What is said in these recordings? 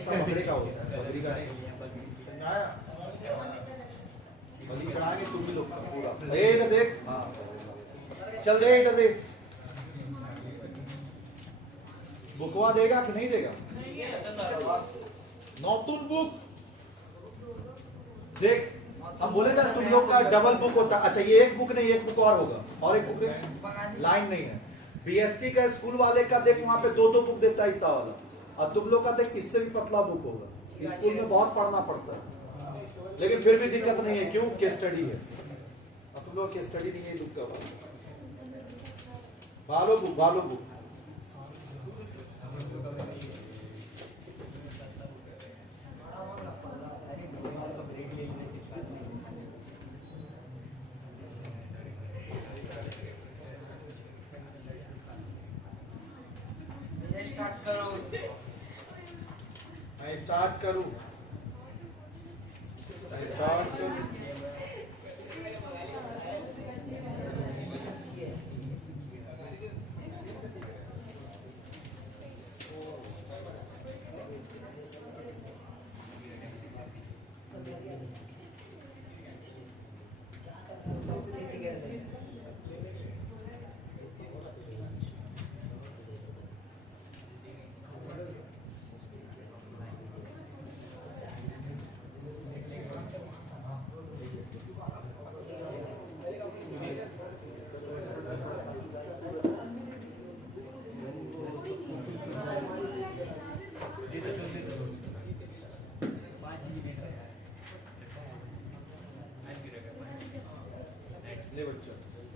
बकरे का होता है, बकरी का नहीं। समझाया? बलि चढ़ाएंगे तुम भी लोग का पूरा। ए इधर देख, हाँ चल दे, इधर दे। बुकवा देगा कि नहीं देगा? नौतुन बुक देख, हम बोले था तुम लोग का डबल बुक होता। अच्छा ये एक बुक नहीं, एक बुक और होगा, और एक बुक नहीं, लाइन नहीं है। बीएसटी का स्कूल वाले का देख वहां पे दो बुक देता है हिस्सा वाला, और तुम लोग का देख इससे भी पतला बुक होगा। स्कूल में बहुत पढ़ना पड़ता है, लेकिन फिर भी दिक्कत नहीं है। क्यों? केस स्टडी है। अब तुम लोग केस स्टडी नहीं है, बुक का भालो बुक, भालो बुक। मैं स्टार्ट करूं? स्टार्ट करूं?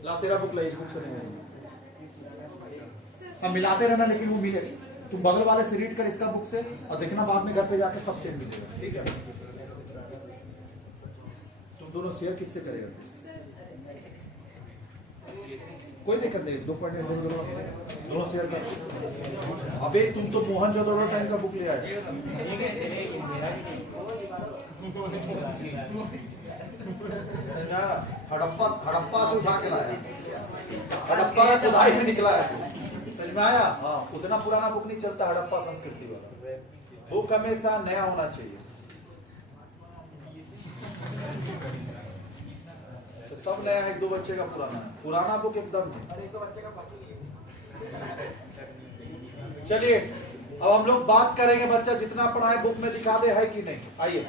ला तेरा बुक ले, इस बुक से नहीं आएगी। हम मिलाते रहना, लेकिन वो मिले। तुम बगल वाले से रीड कर इसका बुक से, और देखना बाद में घर पे जाके सब सेम मिलेगा। ठीक है? तुम दोनों शेयर किससे करेगा? कोई दिक्कत नहीं, दो पढ़ने दोनों शेयर कर। अबे तुम तो मोहनजोदड़ो टाइम का बुक ले आए। हड़प्पा से उठा के लाया, हड़प्पा का खुदाई में निकला है। समझ में आया? हाँ, उतना पुराना बुक नहीं चलता हड़प्पा संस्कृति वाला। बुक हमेशा नया होना चाहिए। तो सब नया है, एक दो बच्चे का पुराना है। पुराना बुक एकदम है। चलिए अब हम लोग बात करेंगे। बच्चा जितना पढ़ा है बुक में दिखा दे है कि नहीं। आइए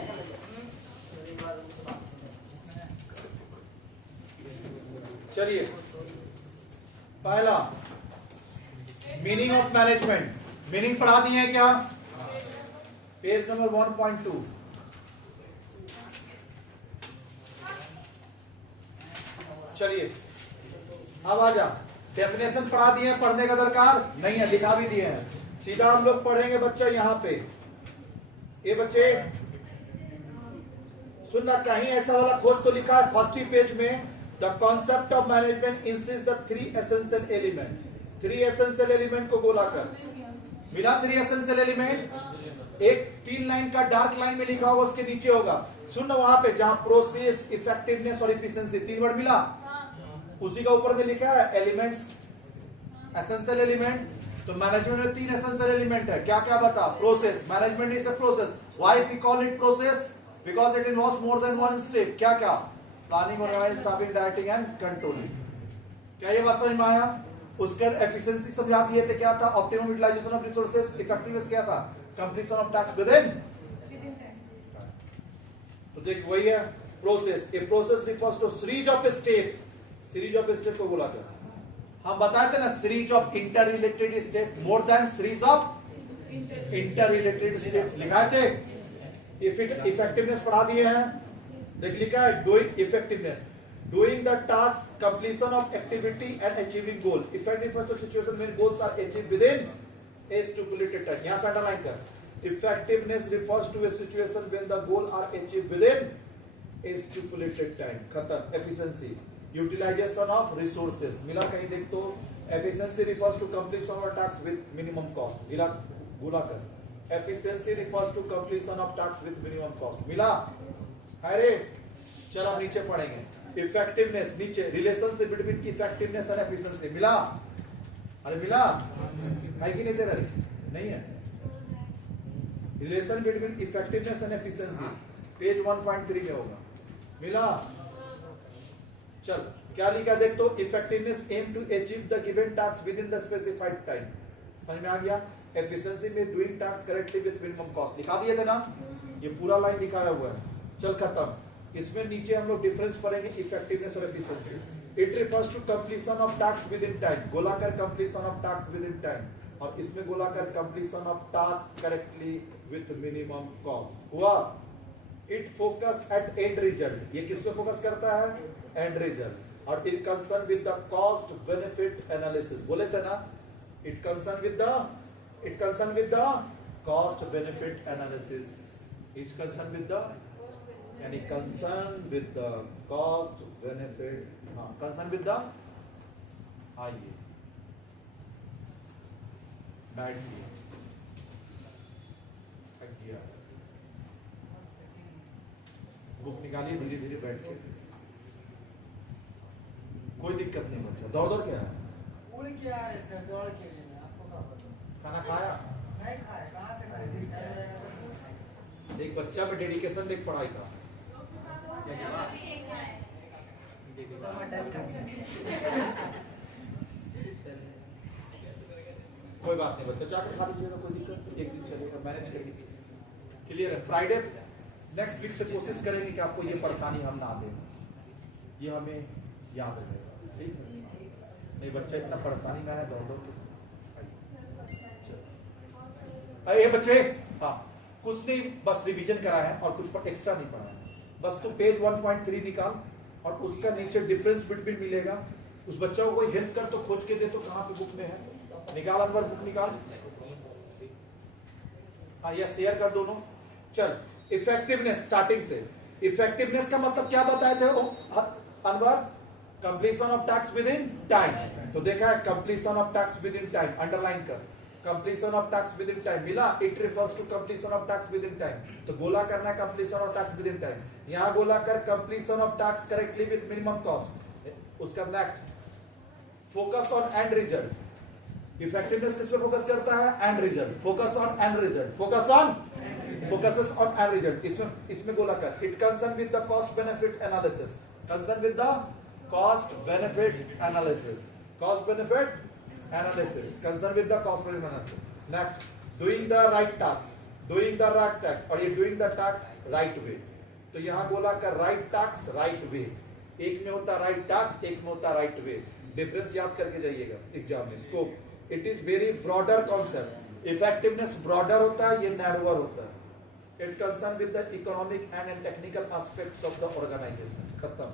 चलिए, पहला मीनिंग ऑफ मैनेजमेंट। मीनिंग पढ़ा दिए हैं क्या? Page number 1.2। चलिए अब आ जा। डेफिनेशन पढ़ा दिए हैं, पढ़ने का दरकार नहीं है, लिखा भी दिए हैं। सीधा हम लोग पढ़ेंगे बच्चा यहां पे। ये बच्चे सुनना, कहीं ऐसा वाला खोज तो लिखा है फर्स्ट ही पेज में। The concept of management insists the three essential element। Three essential element को गोला कर मिला। थ्री एसेंशियल एलिमेंट एक 3 लाइन का डार्क लाइन में लिखा होगा, उसके नीचे होगा। सुन वहां पे जहां प्रोसेस, इफेक्टिवनेस और इफिशिएंसी 3 वर्ड मिला, उसी का ऊपर में लिखा है एलिमेंट्स, एसेंशियल एलिमेंट। तो मैनेजमेंट में 3 एसेंशियल एलिमेंट है। क्या क्या बता? Process, management is a process. Why we call it process? Because it involves more than one step. क्या क्या? Planning, organising, staffing, directing and controlling. क्या ये बात समझ में आया? उसका एफिशिएंसी समझा दिए थे, क्या था? Optimum utilisation of resources. Effectiveness क्या था? Completion of task within. तो देख वही है process. A process refers to series of steps. Series of step को बोला था। हम बताए थे ना, series of interrelated step, more than series of interrelated step लिखाए थे। इफेक्टिवनेस पढ़ा दिए हैं। देख लिखा है doing effectiveness, doing the task, completion of activity and achieving goal. Effective refers to situation when goals are achieved within a stipulated time। यहां से अंडरलाइन कर। Effectiveness refers to a situation when the goal are achieved within a stipulated time। खत्म। Efficiency, utilisation of resources मिला। कहीं देख तो efficiency refers to completion of a task with minimum cost। मिला, बोला कर। Efficiency refers to completion of tasks with minimum cost। मिला? अरे चल अब नीचे पढ़ेंगे। इफेक्टिवनेस नीचे, relationship between effectiveness and efficiency. मिला? अरे मिला है कि नहीं तेरा? नहीं है। Relation between effectiveness and efficiency page 1.3 में होगा। मिला? चल क्या लिखा देख तो, effectiveness aim to achieve the given task within the specified time. समझ में आ गया? एफिशिएंसी में doing task correctly with minimum cost. लिखा दिए थे ना, ये पूरा लाइन लिखाया हुआ है। चल खत्म। इसमें नीचे हम लोग डिफरेंस पढ़ेंगे इफेक्टिवनेस और efficiency. It refers to completion of task within time, गोलाकार completion of task within time, और इसमें गोलाकार completion of task correctly with minimum cost. हुआ? It focus at end result, ये किस पे फोकस करता है? End result. और it concern with the cost benefit analysis, बोले थे ना, it concern with the cost benefit analysis, it concern with the यानी concern with the cost benefit, हाँ कंसर्न विद द, आइए बैठ गया, बुक निकालिए धीरे धीरे बैठ के, कोई दिक्कत नहीं बच्चा। दौड़ दौड़ क्या है? उड़ क्या है सर, दौड़ के लिए आपको क्या पता? खाना खाया? नहीं खाया, कहाँ से खाया? एक बच्चा में डेडिकेशन देख पढ़ाई का। कोई बात नहीं बच्चा, जाकर खा लीजिएगा, कोई दिक्कत नहीं, एक दिन चलेगा, मैनेज करेंगे। क्लियर है? फ्राइडे नेक्स्ट वीक से कोशिश करेंगे कि आपको ये परेशानी हम ना दें, ये हमें याद रहेगा, ठीक है? नहीं बच्चा इतना परेशानी में है, दौड़ दौड़ के। अरे बच्चे, हाँ कुछ नहीं, बस रिवीजन कराया है और कुछ पर एक्स्ट्रा नहीं पढ़ा है। बस तू पेज 1.3 निकाल और उसका नीचे डिफरेंस बिटवीन मिलेगा। उस बच्चा को कोई हेल्प कर तो खोज के दे, तो कहाँ पे बुक में है, निकाल अनवर, बुक निकाल, हाँ या शेयर कर दोनों। चल इफेक्टिवनेस, स्टार्टिंग से इफेक्टिवनेस का मतलब क्या बताए थे अनवर? Completion of task within time. तो देखा है completion of task within time, underline कर, completion of task within time. मिला? It refers to completion of task within time, तो गोला करना है completion of task within time. यहां गोला कर completion of task correctly with minimum cost. उसका next focus on end result. Effectiveness किस पे फोकस करता है? End result. Focus on end result, focus on end result. इसमें गोला कर it concern with the cost benefit analysis, concern with the cost benefit analysis, cost benefit analysis, concern with the cost benefit analysis. Next, doing the right task, और ये doing the task right way। तो यहाँ बोला कर right task right way, एक में होता right task, एक में होता right way। डिफरेंस याद करके जाइएगा एग्जाम में। Scope, it is very broader concept. Effectiveness broader होता है, ये नैरोअर होता है। It concern with the economic and technical aspects of the organisation. खत्म।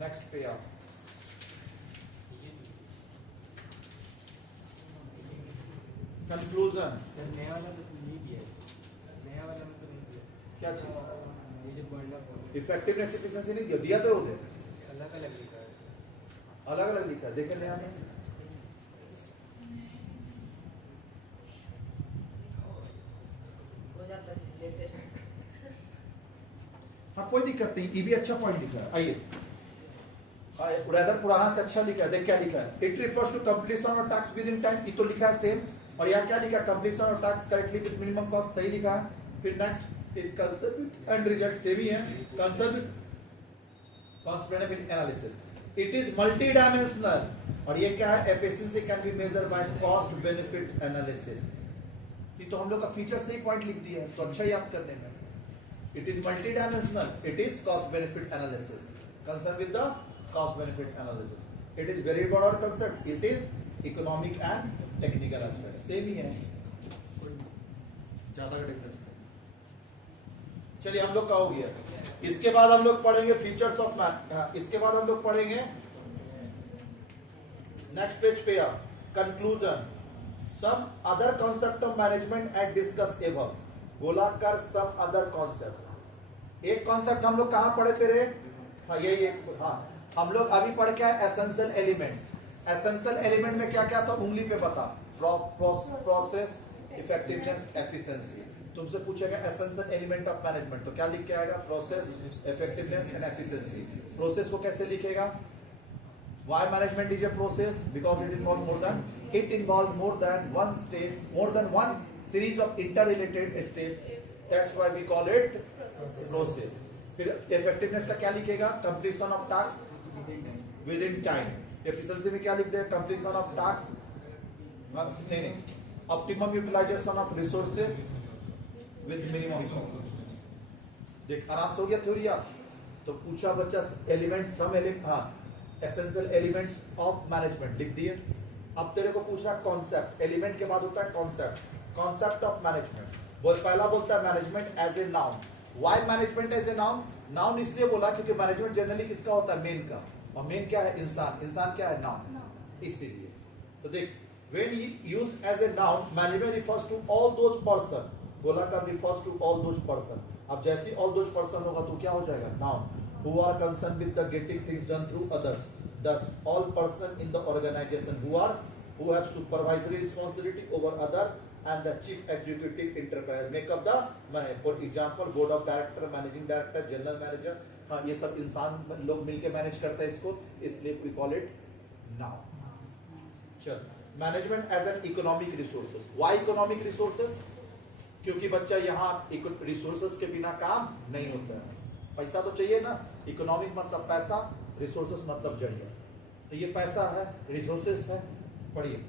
नेक्स्ट पे आप कंक्लूजन। सर नया वाला तो नहीं दिया, नया वाला में तो नहीं दिया। क्या चीज? ये जो बर्नअप इफेक्टिवनेस एफिशिएंसी नहीं दिया, दिया तो होते अलग अलग लिखा है, अलग अलग लिखा है, देखे नया में। हाँ कोई दिक्कत नहीं, ये भी अच्छा पॉइंट लिखा है। आइए पुराना से अच्छा लिखा है, देख क्या लिखा है? It refers to completion of task within time, ये तो लिखा है सेम। और यहाँ क्या लिखा? Completion of task correctly with minimum cost, सही लिखा है। फिर next it concern with end result, same ही है। Concern with cost benefit analysis, it is multi dimensional. और ये क्या है? Efficiency can be measured by cost benefit analysis. ये तो हम लोग का फीचर से ही पॉइंट लिख दिया है, तो अच्छा याद करने में। It is multi dimensional, it is cost benefit analysis, concern with the cost benefit analysis. It is very broad concept. It is economic and technical aspect. Same ही है, ज्यादा का डिफरेंस नहीं। चलिए हम लोग का हो गया। इसके बाद हम लोग पढ़ेंगे फीचर्स ऑफ मैथ। इसके बाद हम लोग पढ़ेंगे नेक्स्ट पेज पे आप conclusion, some other concept of management and discuss above. गोलाकार सम अदर कॉन्सेप्ट। एक कॉन्सेप्ट हम लोग कहां पढ़े थे रे? हाँ यही, हाँ हम लोग अभी पढ़ के आए एसेंशियल एलिमेंट्स। एसेंशियल एलिमेंट में क्या क्या था उंगली पे बता। Process, effectiveness, efficiency. तुमसे पूछेगा एसेंशियल एलिमेंट ऑफ मैनेजमेंट, तो क्या लिख के आएगा? Process, effectiveness and efficiency. Process को कैसे लिखेगा? Why management is a process? Because it involves more than it involves more than one state, more than one series of interrelated steps. That's why we call it process. फिर effectiveness का क्या लिखेगा? Completion of tasks within time. Efficiency में क्या लिख दे? Completion of tasks नहीं optimum utilization of resources with minimum cost. देख आराम से हो गया थ्योरी। तो पूछा बच्चा एलिमेंट सम एलिमेंट, हाँ एसेंशियल एलिमेंट्स ऑफ मैनेजमेंट लिख दिए। अब तेरे को पूछ रहा कॉन्सेप्ट, एलिमेंट के बाद होता है कॉन्सेप्ट, कॉन्सेप्ट ऑफ मैनेजमेंट। पहला बोलता है management as a noun. Why management as a noun? Noun इसलिए बोला क्योंकि मैनेजमेंट जनरली किसका होता है? मेन का, और मेन क्या है? इंसान। इंसान क्या है? नाउन, इसीलिए। तो देख when used as a noun, management refers to all those person, बोला कर refers to all those person। अब जैसे all those person होगा तो क्या हो जाएगा? noun, who are concerned with the getting things done through others, thus all person in the organization who have supervisory responsibility over other and the chief executive enterprise make up the, for example board of director, managing director, general manager। हाँ ये सब इंसान लोग मिलके manage करते हैं इसको, इसलिए we call it noun। चल management as an economic resources. Why economic resources? क्योंकि बच्चा यहाँ रिसोर्सेस के बिना काम नहीं होता है, पैसा तो चाहिए ना। इकोनॉमिक मतलब पैसा, रिसोर्सेस मतलब जरिया। तो ये पैसा है, रिसोर्सेस है। पढ़िए,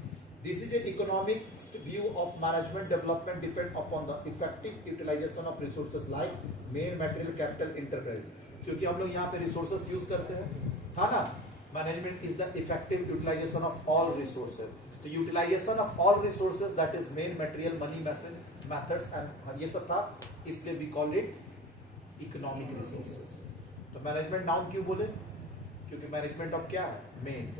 this is a economic view of management development depend upon the effective utilisation of resources like men material capital enterprise. क्योंकि हम लोग यहाँ पे रिसोर्सेस यूज करते हैं, था ना। Management is the effective utilisation of all resources. तो utilization of all resources that is men material, money, methods and ये सब था, इसलिए we call it economic resources. तो मैनेजमेंट नाउन क्यों बोले? क्योंकि मैनेजमेंट ऑफ क्या है? मेन।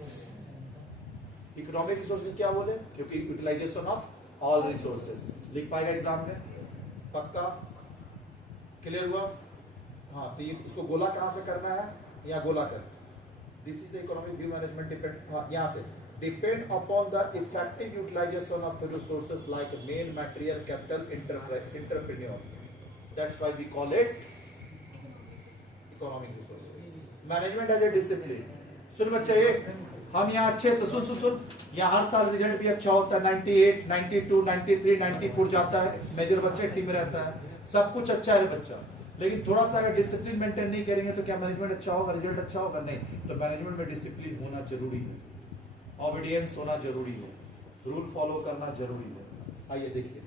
इकोनॉमिक रिसोर्सेज क्या बोले? क्योंकि यूटिलाइजेशन ऑफ ऑल रिसोर्सेज। लिख पाएगा एग्जाम में? पक्का? क्लियर हुआ? हाँ, तो ये उसको गोला कहां से करना है? यहाँ गोला कर। This is the economic view management depend, हाँ यहाँ से depend upon the effective utilization of the resources like main material capital entrepreneur. That's why we call it economic resources. Management as a discipline. सुन बच्चे, हम यहाँ अच्छे से सुन यहाँ हर साल रिजल्ट भी अच्छा होता है, 98, 92, 93, 94 जाता है, मेजर बच्चे टीम में रहता है, सब कुछ अच्छा है बच्चा। लेकिन थोड़ा सा अगर डिसिप्लिन मेंटेन नहीं करेंगे तो क्या मैनेजमेंट अच्छा होगा, रिजल्ट अच्छा होगा? नहीं। तो मैनेजमेंट में डिसिप्लिन होना जरूरी है, ऑबिडियंस होना जरूरी है, रूल फॉलो करना जरूरी है। आइए देखिए,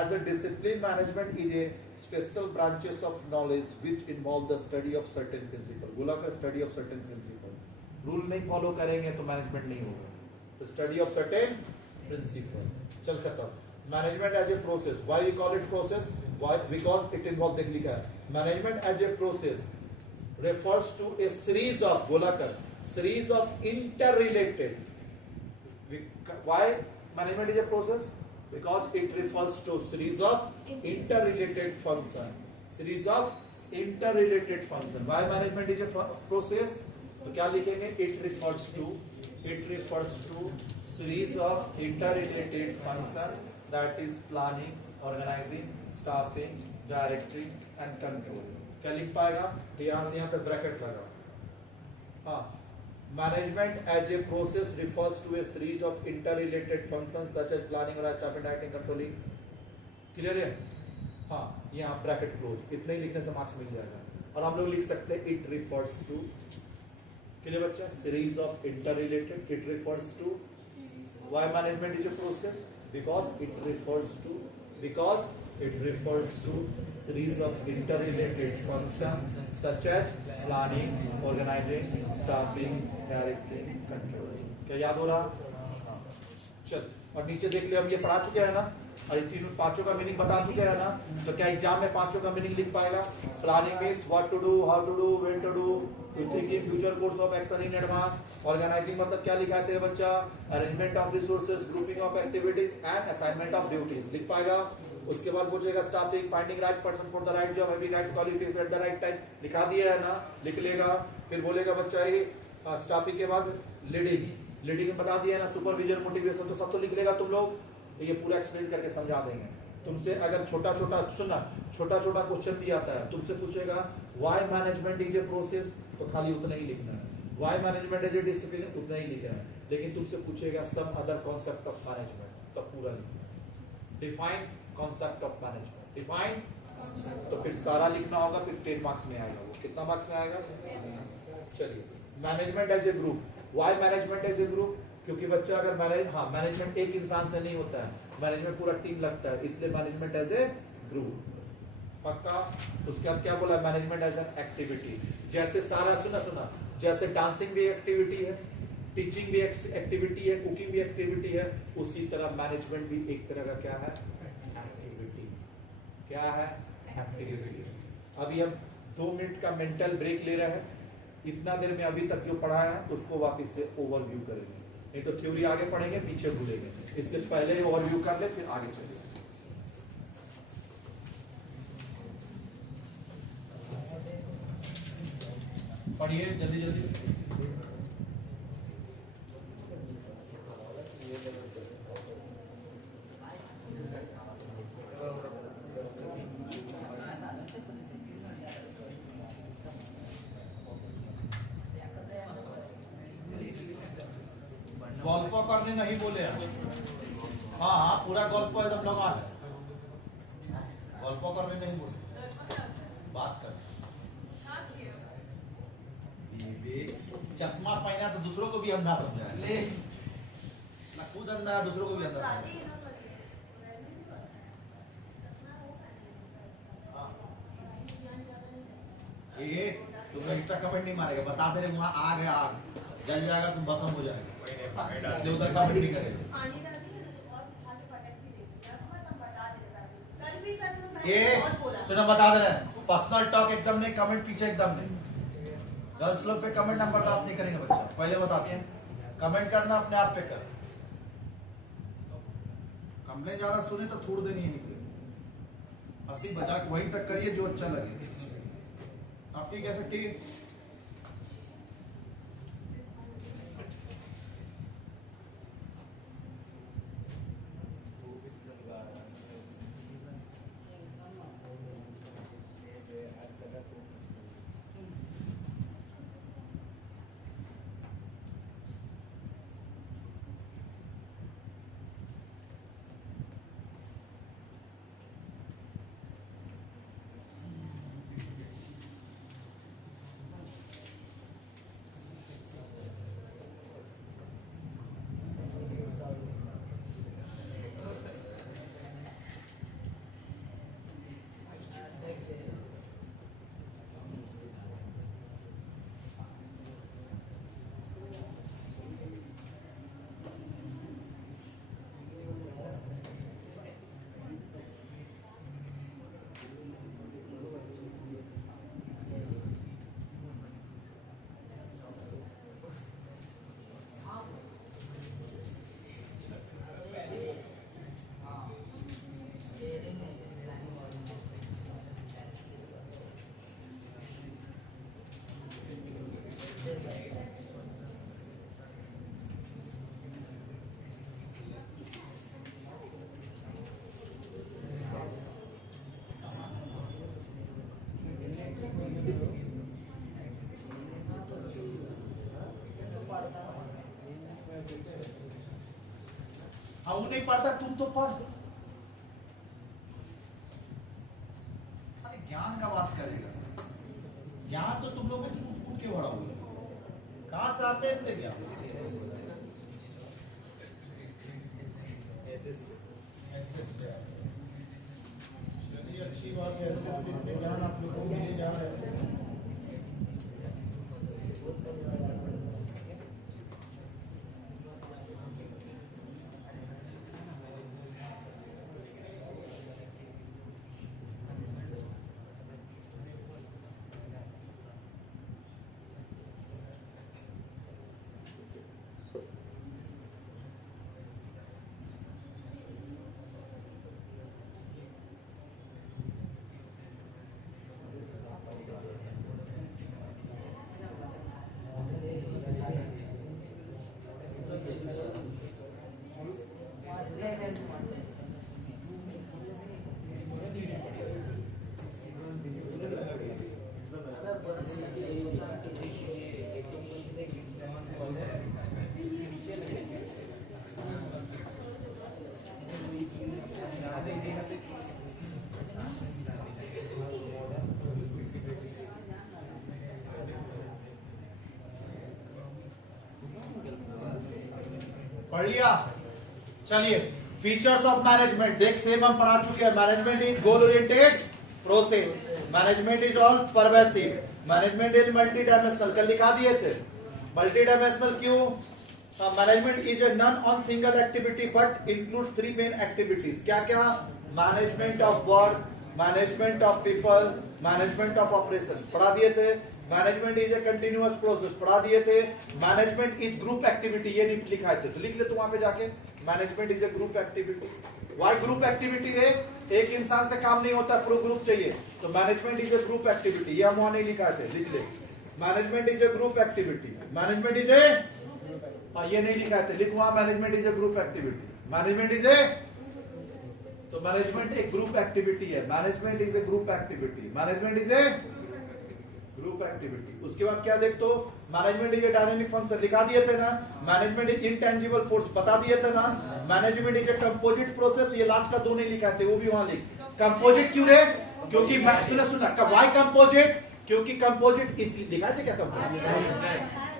as a discipline management is a special branches of knowledge which involve the study of certain principle. बोला का study of certain principle. Rule नहीं फॉलो करेंगे तो मैनेजमेंट नहीं होगा। तो स्टडी ऑफ सर्टेन प्रिंसिपल। चल खत्म। Management as a process. Why we call it process? Why? Because it involve, देख लिखा है, management as a process refers to a series of, बोला कर, series of interrelated। Why management is a process? Because it refers to series of interrelated function, series of interrelated function। Why management is a process? तो क्या लिखेंगे? It refers to series of interrelated function that is planning, organizing, staffing, directing and control। क्या लिख पाएगा? यहाँ से यहाँ तक ब्रैकेट लगा। हाँ, management as a process refers to a series of interrelated functions such as planning, staffing, directing, controlling. Clear है? हाँ, यहाँ ब्रैकेट क्लोज। इतने ही लिखने से मार्क्स मिल जाएगा। और हम लोग लिख सकते हैं इट रिफर्स टू, क्लियर बच्चा, series of interrelated. It refers to, why management is a process? Because it refers to series of interrelated functions such as planning, organizing, staffing, directing, controlling। क्या याद हो रहा? चल, और नीचे देख ले, हम ये पढ़ा चुके हैं ना, और इन तीनों पांचों का मीनिंग बता चुके हैं ना। तो क्या एग्जाम में पांचों का मीनिंग लिख पाएगा? Planning means what to do, how to do, when to do, you thinking future course of action in advance. Organizing मतलब क्या लिखा है तेरे बच्चा? Arrangement of resources, grouping of activities and assignment of duties. लिख पाएगा? उसके बाद पूछेगा staffing, finding right person for the right job, having right qualification at the right time. लिखा दिया है ना, लिख लेगा। फिर बोलेगा बच्चा ये स्टाफिंग के बाद लीडिंग में बता दिया है ना, सुपरविजन, मोटिवेशन, तो सब तो लिख लेगा तुम लोग। तो ये पूरा एक्सप्लेन करके समझा देंगे। तुमसे अगर छोटा छोटा क्वेश्चन भी आता है, तुमसे पूछेगा why management is a process, तो खाली उतना ही लिखना है। Why management as a discipline उतना ही लिखना है, लेकिन तुमसे पूछेगा some other concept of management, तब पूरा लिखना है। Define concept of management, define, तो फिर सारा लिखना होगा, फिर 10 मार्क्स में आएगा। वो कितना मार्क्स में आएगा? चलिए, management as a group. Why management as a group? क्योंकि बच्चा अगर मैनेजमेंट एक इंसान से नहीं होता है, मैनेजमेंट पूरा टीम लगता है, इसलिए मैनेजमेंट एज ए ग्रुप। पक्का? उसके बाद क्या बोला? Management as an activity. जैसे सारा सुना, जैसे डांसिंग भी एक्टिविटी है, टीचिंग भी एक्टिविटी है, कुकिंग भी एक्टिविटी है, उसी तरह मैनेजमेंट भी एक तरह का क्या है? एक्टिविटी। क्या है? एक्टिविटी। अभी हम 2 मिनट का मेंटल ब्रेक ले रहे हैं। इतना देर में अभी तक जो पढ़ाया है उसको वापस से ओवरव्यू करेंगे, नहीं तो थ्योरी आगे पढ़ेंगे पीछे भूलेंगे, इसके पहले ओवरव्यू कर ले फिर आगे चलेंगे। पढ़िए जल्दी जल्दी। गल्प करने नहीं बोले हैं। हाँ, पूरा गल्प एकदम लगा है, गल्प करने नहीं बोले, बात कर। चश्मा पहना तो दूसरों को भी अंधा समझा है, ना खुद अंधा है दूसरों को भी अंधा समझा। ये तुम एक्स्ट्रा कमेंट नहीं मारेगा, बता दे रहे वहां आग है, आग जल जाएगा, तुम भस्म हो जाएगा, इसलिए उधर कमेंट नहीं करेगा। ये सुनो, बता दे रहे हैं, पर्सनल टॉक एकदम नहीं, कमेंट पीछे एकदम नहीं। गर्ल्स लोग पे कमेंट हम बर्दाश्त नहीं करेंगे बच्चा, पहले बताते हैं। कमेंट करना अपने आप पे कर, कंप्लेन ज्यादा सुने तो थोड़ देनी है, हंसी मजाक वहीं तक करिए जो अच्छा लगे। आप ठीक है? ठीक है। हाँ, वो नहीं पढ़ता, तुम तो पढ़। अरे ज्ञान का बात करेगा, ज्ञान तो तुम लोग में फूट फूट के बड़ा हुआ, कहाँ से आते हैं इतने ज्ञान? चलिए, अच्छी बात है, ऐसे इतने ज्ञान आप लोगों को मिले जा रहे हैं। पढ़ लिया? चलिए, फीचर्स ऑफ मैनेजमेंट देख, सेम हम पढ़ा चुके हैं। Management is goal oriented process, management is all pervasive, management is multi dimensional, कल लिखा दिए थे। मल्टी डायमेंशनल क्यों? Management is a non on single activity but includes 3 main activities. क्या क्या? Management of work, management of people, management of operation, पढ़ा दिए थे। Management is a continuous process, पढ़ा दिए थे। मैनेजमेंट इज ग्रुप एक्टिविटी, ये नहीं लिखा है तो लिख ले तू वहां पे जाके, management is a group activity. Why group activity रे? एक इंसान से काम नहीं होता, पूरा ग्रुप चाहिए, तो management is a group activity. ये हम वहां नहीं लिखा थे, लिख ले, management is a group activity, management is ए, और ये नहीं लिखा है, लिख वहां management is a group activity, management is ए, तो मैनेजमेंट एक ग्रुप एक्टिविटी है, management is a group activity, management is a group activity. उसके बाद क्या देख, तो management is A dynamic function, लिखा दिए थे ना। मैनेजमेंट इज इंटेंजिबल फोर्स, बता दिए थे ना। Management is a composite process, ये लास्ट का दो नहीं लिखा थे, वो भी वहां लिख। कंपोजिट क्यों रे? क्योंकि सुना वाई कंपोजिट, क्योंकि कंपोजिट इसलिए लिखा थे, क्या composite,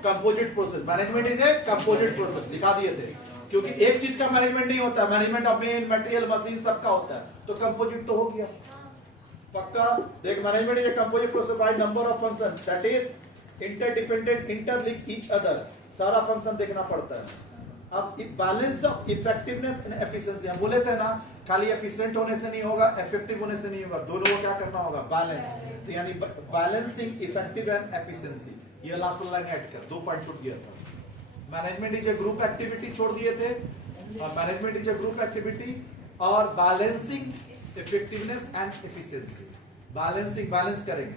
composite process, management is a composite process, लिखा दिए थे। क्योंकि एक चीज का मैनेजमेंट नहीं होता, management of main material machine सबका होता है, तो कंपोजिट तो हो गया पक्का। देख, management is a composite process by number of function that is interdependent, interlink each other, सारा फंक्शन देखना पड़ता है। अब balance of effectiveness and efficiency, हम बोले थे ना, खाली एफिशिएंट होने से नहीं होगा, इफेक्टिव होने से नहीं होगा, दोनों को क्या करना होगा, बैलेंस। तो यानी बैलेंसिंग इफेक्टिव एंड एफिशिएंसी, ये लास्ट वाला लाइन ऐड कर, 2 पॉइंट छूट गया था। Management is a group activity छोड़ दिए थे, और management is a group activity, और balancing effectiveness and efficiency, balancing, balance करेंगे,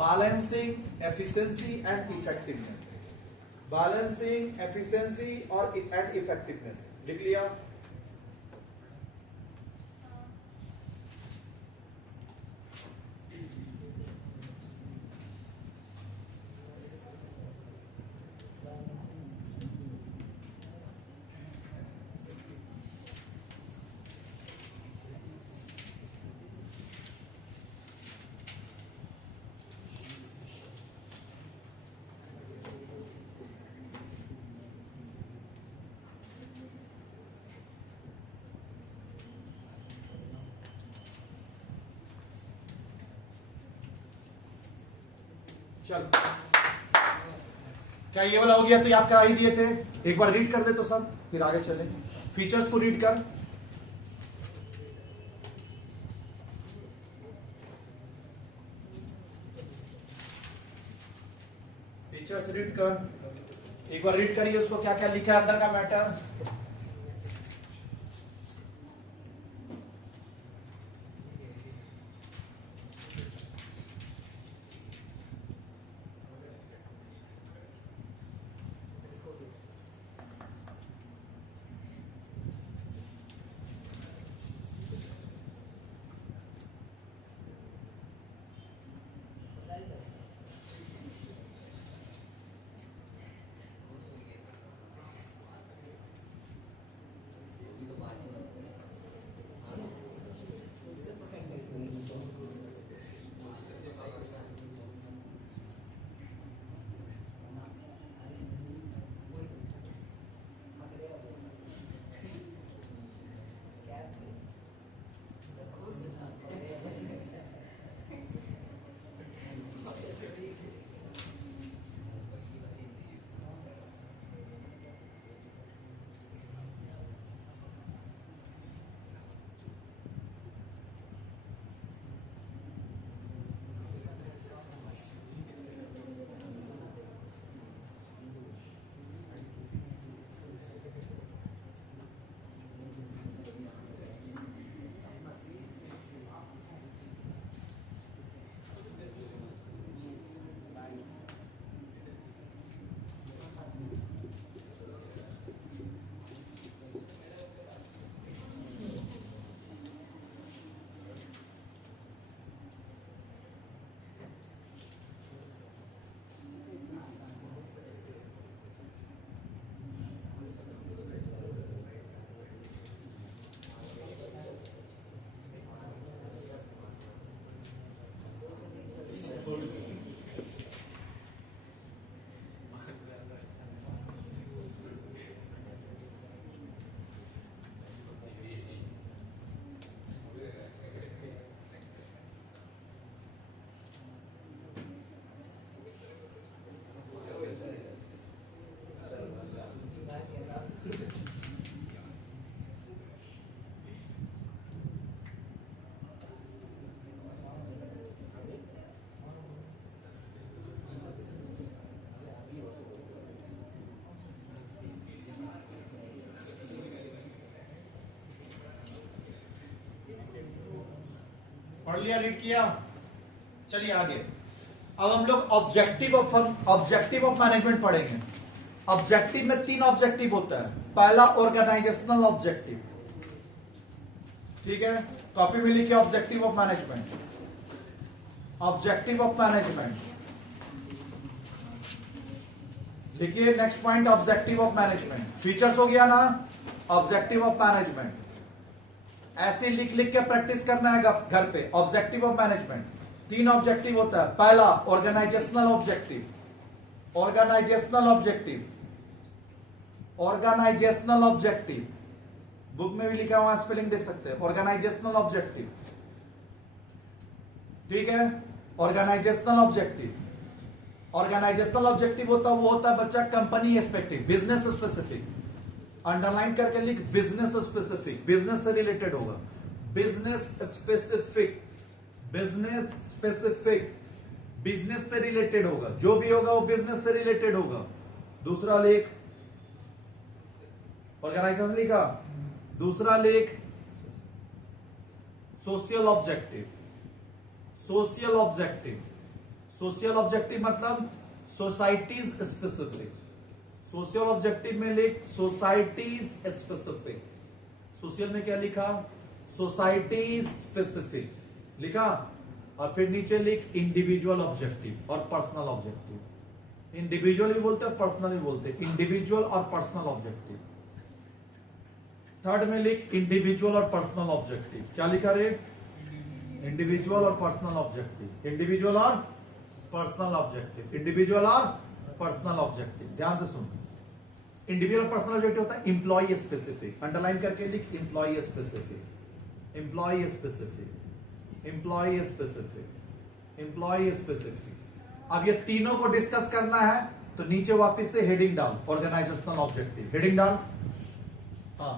balancing efficiency and effectiveness, balancing efficiency और एंड इफेक्टिवनेस, लिख लिया? चल, क्या ये वाला हो गया? तो याद करा ही दिए थे, एक बार रीड कर ले तो सब, फिर आगे चले। फीचर्स को रीड कर, फीचर्स रीड कर, एक बार रीड करिए उसको, क्या क्या लिखा है अंदर का मैटर। पढ़ लिया, रीड किया? चलिए आगे। अब हम लोग ऑब्जेक्टिव ऑफ मैनेजमेंट पढ़ेंगे। ऑब्जेक्टिव में 3 ऑब्जेक्टिव होता है। पहला ऑर्गेनाइजेशनल ऑब्जेक्टिव, ठीक है, कॉपी में लिखिए objective of management. Objective of management लिखिए। Next point objective of management. Features हो गया ना ऑब्जेक्टिव ऑफ मैनेजमेंट। ऐसे लिख लिख के प्रैक्टिस करना है घर पे। ऑब्जेक्टिव ऑफ मैनेजमेंट 3 ऑब्जेक्टिव होता है। पहला organizational objective, organizational objective, organizational objective, book में भी लिखा हुआ, स्पेलिंग देख सकते हैं। ऑर्गेनाइजेशनल ऑब्जेक्टिव, ठीक है, ऑर्गेनाइजेशनल ऑब्जेक्टिव। ऑर्गेनाइजेशनल ऑब्जेक्टिव होता है, वो होता है बच्चा company specific, business specific. Underline करके लिख, बिजनेस स्पेसिफिक, बिजनेस से रिलेटेड होगा। Business specific, business specific, business से रिलेटेड होगा। जो भी होगा वो बिजनेस से रिलेटेड होगा। दूसरा लेख ऑर्गेनाइजेशन लिखा। दूसरा लेख social objective, social objective, social objective मतलब सोसाइटीज स्पेसिफिक। सोशल ऑब्जेक्टिव में लिख सोसाइटीज स्पेसिफिक। सोशल में क्या लिखा? सोसाइटीज स्पेसिफिक लिखा। और फिर नीचे लिख इंडिविजुअल ऑब्जेक्टिव और पर्सनल ऑब्जेक्टिव। इंडिविजुअल भी बोलते हैं, पर्सनल भी बोलते हैं। इंडिविजुअल और पर्सनल ऑब्जेक्टिव। थर्ड में लिख इंडिविजुअल और पर्सनल ऑब्जेक्टिव। क्या लिखा रे? इंडिविजुअल और पर्सनल ऑब्जेक्टिव, इंडिविजुअल और पर्सनल ऑब्जेक्टिव, इंडिविजुअल और पर्सनल ऑब्जेक्टिव। ध्यान से सुन। इंडिविजुअल पर्सनल ऑब्जेक्टिव होता है इंप्लॉय स्पेसिफिक। अंडरलाइन करके लिख employee specific, employee specific, employee specific, employee specific. अब ये तीनों को डिस्कस करना है तो नीचे वापस से हेडिंग डाल, ऑर्गेनाइजेशनल ऑब्जेक्टिव, हेडिंग डाल। हाँ,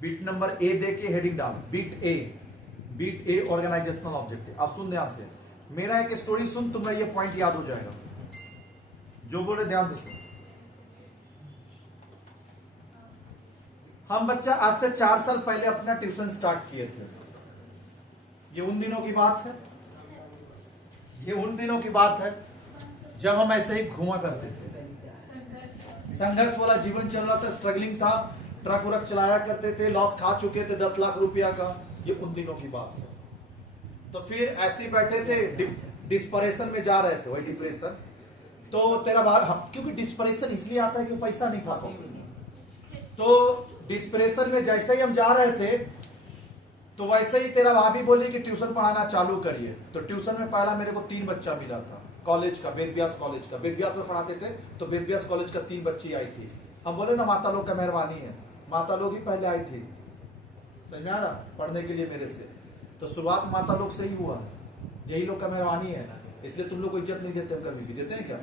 बीट नंबर ए दे के हेडिंग डाल, beat A, beat A organisational objective. अब सुन ध्यान से, मेरा एक स्टोरी सुन, तुम्हें ये पॉइंट याद हो जाएगा। जो बोल रहे ध्यान से सुन। हम बच्चा आज से 4 साल पहले अपना ट्यूशन स्टार्ट किए थे। ये उन दिनों की बात है, ये उन दिनों की बात है जब हम ऐसे ही घुमा करते थे। संघर्ष वाला जीवन चल रहा था, स्ट्रगलिंग था, ट्रक व्रक चलाया करते थे, लॉस खा चुके थे 10 लाख रुपया का। ये उन दिनों की बात है। तो फिर ऐसे ही बैठे थे, डिस्परेशन में जा रहे थे, वही डिप्रेशन। तो तेरा भाग, क्योंकि डिस्परेशन इसलिए आता है कि पैसा नहीं था। तो डिस्परेशन में जैसे ही हम जा रहे थे तो वैसे ही तेरा भाभी बोली कि ट्यूशन पढ़ाना चालू करिए। तो ट्यूशन में पहला मेरे को 3 बच्चा मिला था, कॉलेज का, वेदव्यास कॉलेज का। वेदव्यास में पढ़ाते थे तो वेदव्यास कॉलेज का 3 बच्ची आई थी। हम बोले ना माता लोग का मेहरबानी है, माता लोग ही पहले आई थी, समझ में आ रहा, पढ़ने के लिए मेरे से। तो शुरुआत माता लोग से ही हुआ, यही लोग का मेहरबानी है। इसलिए तुम लोग को इज्जत नहीं देते, कभी भी देते हैं क्या?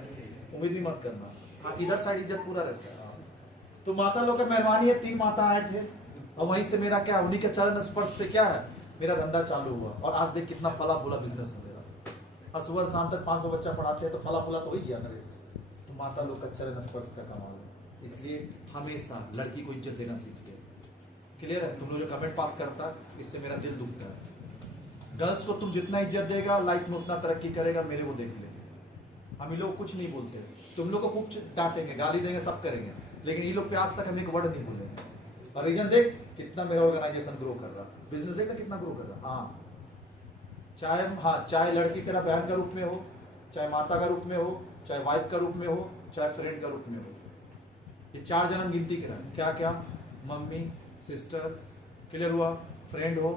उम्मीद ही मत करना। हाँ, इधर साइड इज्जत पूरा रहता है। तो माता लोग का मेहरबानी है, 3 माता आए थे और वहीं से मेरा क्या, उन्हीं के चरण स्पर्श से क्या है, मेरा धंधा चालू हुआ। और आज देख कितना फला फूला बिजनेस है मेरा। और सुबह शाम तक 500 बच्चा पढ़ाते हैं तो फला फूला तो हो ही गया मेरे। तो माता लोग का चरण स्पर्श का कमाल है। इसलिए हमेशा लड़की को इज्जत देना सीखिए। क्लियर है? तुम लोग जो कमेंट पास करता है इससे मेरा दिल दुखता है। गर्ल्स को तुम जितना इज्जत देगा लाइफ में उतना तरक्की करेगा। मेरे को देख ले, हम ये लोग कुछ नहीं बोलते। तुम लोग को खूब डांटेंगे, गाली देंगे, सब करेंगे, लेकिन ये लोग पे आज तक हम एक वर्ड नहीं बोलेंगे। और रीजन देख कितना मेरा ऑर्गेनाइजेशन ग्रो कर रहा, बिजनेस देख कितना ग्रो कर रहा। हाँ, चाहे लड़की तेरा बहन का रूप में हो, चाहे माता का रूप में हो, चाहे वाइफ का रूप में हो, चाहे फ्रेंड का रूप में हो। ये 4 जन्म गिनती करा, क्या क्या, मम्मी, सिस्टर, क्लियर हुआ, फ्रेंड हो,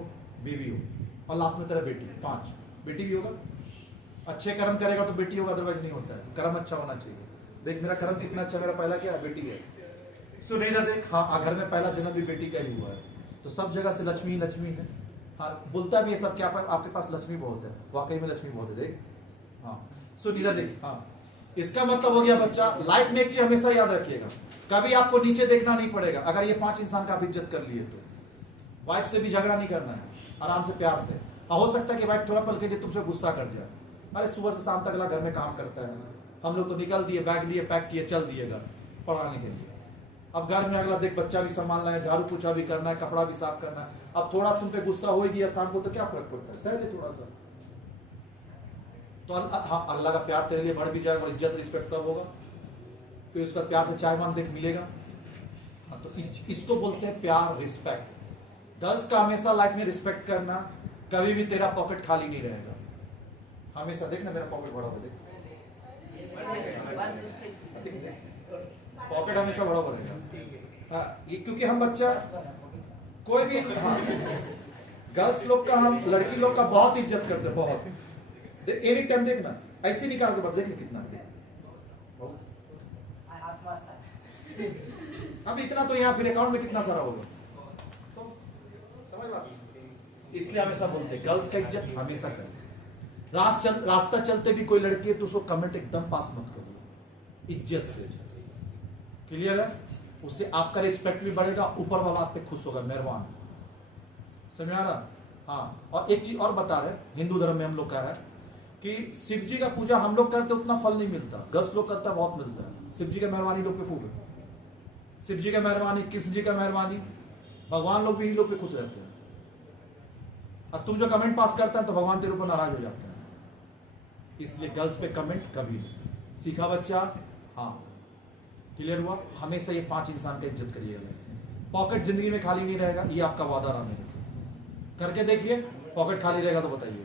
बीवी हो, और लास्ट में तेरा बेटी, 5। बेटी भी होगा, अच्छे कर्म करेगा तो बेटी होगा, अदरवाइज नहीं होता है। कर्म अच्छा होना चाहिए। देख मेरा कर्म कितना अच्छा, मेरा पहला क्या है, बेटी है। सो नहीं था, देख हाँ, घर में पहला जन्म भी बेटी का ही हुआ है। तो सब जगह से लक्ष्मी लक्ष्मी है। हाँ, बोलता भी है सब, क्या आपके पास लक्ष्मी बहुत है, वाकई में लक्ष्मी बहुत है। देख हाँ, सो इधर देख। हाँ, इसका मतलब हो गया बच्चा, लाइफ में एक चीज हमेशा याद रखिएगा, कभी आपको नीचे देखना नहीं पड़ेगा। अगर ये 5 इंसान का आप इज्जत कर लिए तो वाइफ से भी झगड़ा नहीं करना है, आराम से प्यार से। हो सकता है कि वाइफ थोड़ा पल के लिए तुमसे गुस्सा कर जाए, अरे सुबह से शाम तक अगला घर में काम करता है, हम लोग तो निकल दिए, बैग लिए, पैक किए, चल दिए घर पढ़ाने के लिए। अब घर में अगला देख बच्चा भी संभालना है, झाड़ू पोछा भी करना है, कपड़ा भी साफ करना है। अब थोड़ा तुम पे गुस्सा हो गया शाम को तो क्या फर्क पड़ता है, सह ले थोड़ा सा। तो हाँ, अल्लाह का प्यार तेरे लिए बढ़ भी जाएगा और इज्जत रिस्पेक्ट सब होगा, फिर उसका प्यार से चाय मान देख मिलेगा। हाँ, तो इसको बोलते हैं प्यार, रिस्पेक्ट। गर्ल्स का हमेशा लाइफ में रिस्पेक्ट करना, कभी भी तेरा पॉकेट खाली नहीं रहेगा हमेशा। देखना मेरा पॉकेट बड़ा हो, देख पॉकेट हमेशा बड़ा हो रहेगा। हाँ, ये क्योंकि हम बच्चा कोई भी, हाँ, गर्ल्स लोग का, हम लड़की लोग का बहुत इज्जत करते हैं, बहुत। एनी टाइम देखना ऐसे निकाल के बाद देखना कितना अब इतना तो यहाँ फिर अकाउंट में कितना सारा होगा, तो समझ बात। इसलिए हमेशा बोलते हैं गर्ल्स का इज्जत हमेशा करें। रास्ता चलते भी कोई लड़की है तो उसको कमेंट एकदम पास मत करो, इज्जत से। क्लियर है? उससे आपका रिस्पेक्ट भी बढ़ेगा, ऊपर वाला आप पे खुश होगा, मेहरबान। समझ आ रहा? हाँ, और एक चीज और बता रहे, हिंदू धर्म में हम लोग का है कि शिव जी का पूजा हम लोग करते उतना फल नहीं मिलता, गर्ल्स लोग करता बहुत मिलता है। शिव जी का मेहरबानी लोग पे खूब है, शिव जी का मेहरबानी, कृष्ण जी का मेहरबानी, भगवान लोग भी ही लोग पे खुश रहते हैं। और तुम जो कमेंट पास करता है तो भगवान तेरे ऊपर नाराज हो जाते हैं। इसलिए गर्ल्स पे कमेंट कभी नहीं। सीखा बच्चा? हाँ, क्लियर हुआ? हमेशा ये 5 इंसान का इज्जत करिएगा। पॉकेट जिंदगी में खाली नहीं रहेगा, ये आपका वादा रहा मेरे से। करके देखिए, पॉकेट खाली रहेगा तो बताइए।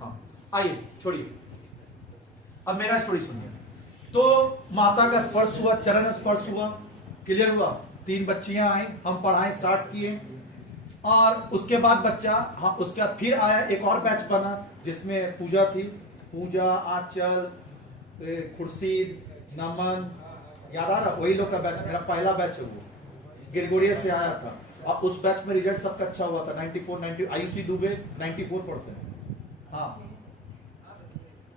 हाँ, आइए छोड़िए, अब मेरा स्टोरी सुनिए। तो माता का स्पर्श हुआ, चरण स्पर्श हुआ, क्लियर हुआ। 3 बच्चियां आई, हम पढ़ाएं स्टार्ट किए, और उसके बाद बच्चा, हाँ, उसके बाद फिर आया एक और बैच बना जिसमें पूजा थी, पूजा, आंचल, खुर्शीद, नमन, याद आ रहा? वही लोग का बैच, मेरा पहला बैच है वो, गिरगोड़िया से आया था। और उस बैच में रिजल्ट सबका अच्छा हुआ था, 94, आयुषी दुबे 94%। हाँ,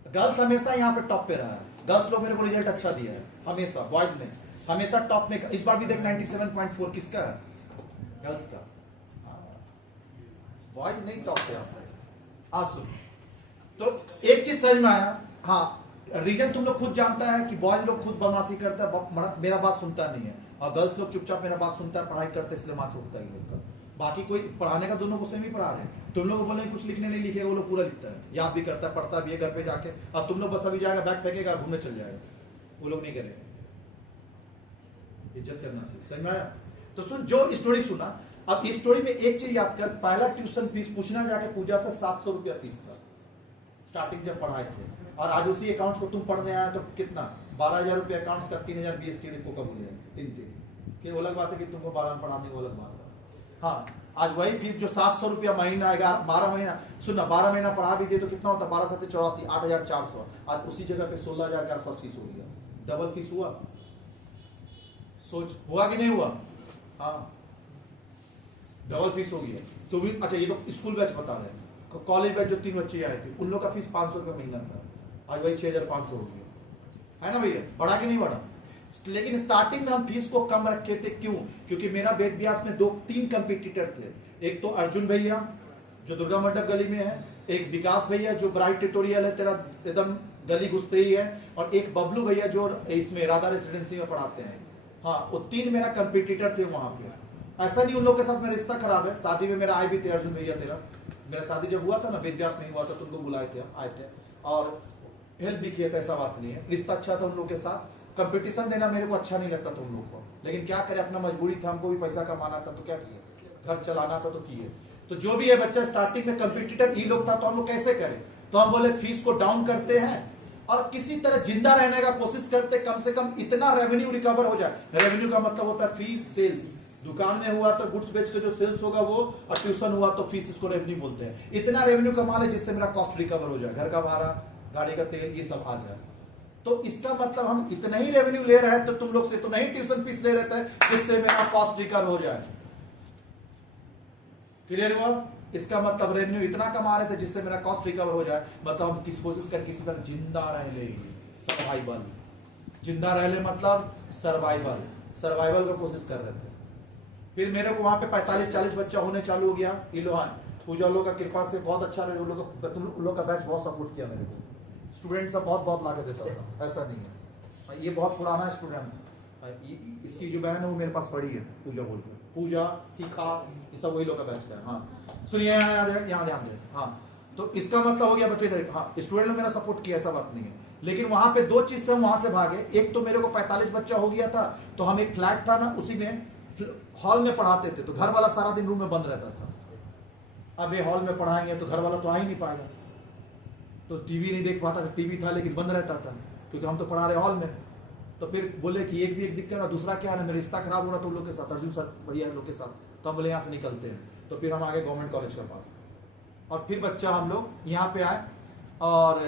गर्ल्स हमेशा यहाँ पे टॉप पे रहा है, गर्ल्स लोग मेरे को रिजल्ट अच्छा दिया है हमेशा, बॉयज ने हमेशा टॉप में। इस बार भी देख 97.4 किसका है? गर्ल्स का। बॉयज नहीं टॉप पे आता है। सुन, तो एक चीज समझ में आया। हाँ, रीजन तुम लोग खुद जानता है कि बॉयज लोग खुद बदमाशी करता है, मेरा बात सुनता नहीं है, और गर्ल्स लोग चुपचाप मेरा बात सुनता है, पढ़ाई करते इसलिए मार्क्स उठता है लोग का। बाकी कोई पढ़ाने का दोनों को सेम ही पढ़ा रहे हैं। तुम लोग को बोले कुछ लिखने नहीं लिखेगा, वो लोग पूरा लिखता है, याद भी करता है, पढ़ता भी है घर पे जाके। अब तुम लोग बस अभी जाएगा, बैग फेंकेगा, घूमने चल जाएगा, वो लोग नहीं करेगा। इज्जत करना सीख। समझ में आया? तो सुन, जो स्टोरी सुना, अब इस स्टोरी में एक चीज याद कर, पहला ट्यूशन फीस पूछना जाके पूजा से 700 रुपया फीस था स्टार्टिंग जब पढ़ाए थे, और आज उसी अकाउंट्स को तुम पढ़ने आया तो कितना? 12,000 रुपया अकाउंट्स का, 3,000 BST को कब हो जाएगा? 3 वो अलग बात है कि तुमको 12 पढ़ाने वो अलग बात है। हाँ, आज वही फीस जो 700 रुपया महीना आएगा, 12 महीना, सुनना, 12 महीना पढ़ा भी दे तो कितना होता? 12 7 84, 8,400। आज उसी जगह पे 16,000 के आसपास फीस हो गया, डबल फीस हुआ। सोच, हुआ कि नहीं हुआ? हाँ, डबल फीस हो गया। तो भी अच्छा, ये तो स्कूल बैच बता रहे हैं। कॉलेज बैच जो 3 बच्चे आए थे, उन लोग का फीस 500 रुपया महीना था, आज वही 6,500 हो गया, है ना भैया? बढ़ा कि नहीं बढ़ा? लेकिन स्टार्टिंग में हम फीस को कम रखे थे, क्यों? क्योंकि मेरा वेद व्यास में 2-3 कंपटीटर थे। एक तो अर्जुन भैया जो दुर्गा मंडप गली में है, एक विकास भैया जो ब्राइट ट्यूटोरियल है तेरा एकदम गली घुसते ही है, और एक बबलू भैया जो इसमें राधा रेसिडेंसी में पढ़ाते हैं। हाँ, वो 3 मेरा कंपटीटर थे वहां पे। ऐसा नहीं उन लोग के साथ मेरा रिश्ता खराब है, शादी में मेरा आए भी थे अर्जुन भैया। तेरा मेरा शादी जब हुआ था ना, वेद व्यास नहीं हुआ था, तुमको बुलाए थे, आए थे और हेल्प भी किया था, ऐसा बात नहीं है। रिश्ता अच्छा था उन लोग के साथ। कंपटीशन देना मेरे को अच्छा नहीं लगता था उन लोग को, लेकिन क्या करें, अपना मजबूरी था, हमको भी पैसा कमाना था, तो क्या किए, घर चलाना था तो किए। तो जो भी है बच्चा स्टार्टिंग में कंपटीटर ही लोग था, तो हम लोग कैसे करें? तो हम बोले फीस को डाउन करते हैं और किसी तरह जिंदा रहने का कोशिश करते, कम से कम इतना रेवेन्यू रिकवर हो जाए। रेवेन्यू का मतलब होता है फीस, सेल्स। दुकान में हुआ तो गुड्स बेच के जो सेल्स होगा वो, और ट्यूशन हुआ तो फीस, इसको रेवेन्यू बोलते हैं। इतना रेवेन्यू कमा ले जिससे मेरा कॉस्ट रिकवर हो जाए, घर का भाड़ा, गाड़ी का तेल, ये सब आ जाए। तो इसका मतलब हम इतना ही रेवेन्यू ले रहे हैं, तो तुम लोग से तो नहीं ट्यूशन फीस ले रहे थे जिससे मेरा कॉस्ट रिकवर हो जाए। क्लियर हुआ? इसका मतलब रेवेन्यू इतना कमा रहे थे जिससे मेरा कॉस्ट रिकवर हो जाए, मतलब हम किस कोशिश कर किसी तरह जिंदा रह ले, सर्वाइवल। जिंदा रह ले मतलब सर्वाइवल, सर्वाइवल का कोशिश कर रहे थे। फिर मेरे को वहां पे 45-40 बच्चा होने चालू हो गया। पूजा लोग का कृपा से बहुत अच्छा रहे, तुम लोग का बैच बहुत सपोर्ट किया मेरे को। स्टूडेंट सब बहुत ला के देता था, ऐसा नहीं है। ये बहुत पुराना स्टूडेंट, इसकी जो बहन है वो मेरे पास पढ़ी है, पूजा बोल के, पूजा सीखा, ये सब वही लोग का बैच का है। हाँ सुनिए, यहाँ ध्यान दे। हाँ, तो इसका मतलब हो गया बच्चे, हाँ स्टूडेंट ने मेरा सपोर्ट किया, ऐसा बात नहीं है, लेकिन वहां पे दो चीज से हम वहां से भागे। एक तो मेरे को 45 बच्चा हो गया था, तो हम एक फ्लैट था ना, उसी में हॉल में पढ़ाते थे, तो घर वाला सारा दिन रूम में बंद रहता था। अब ये हॉल में पढ़ाएंगे तो घर वाला तो आ ही नहीं पाएगा, तो टीवी नहीं देख पाता, टीवी था लेकिन बंद रहता था, क्योंकि हम तो पढ़ा रहे हॉल में। तो फिर बोले कि एक भी एक दिक्कत है, दूसरा क्या है ना, मेरा रिश्ता खराब हो रहा था उन लोग के साथ, अर्जुन सर भैया लोग के साथ, तो हम बोले यहाँ से निकलते हैं। तो फिर हम आगे गवर्नमेंट कॉलेज के पास, और फिर बच्चा हम लोग यहाँ पे आए, और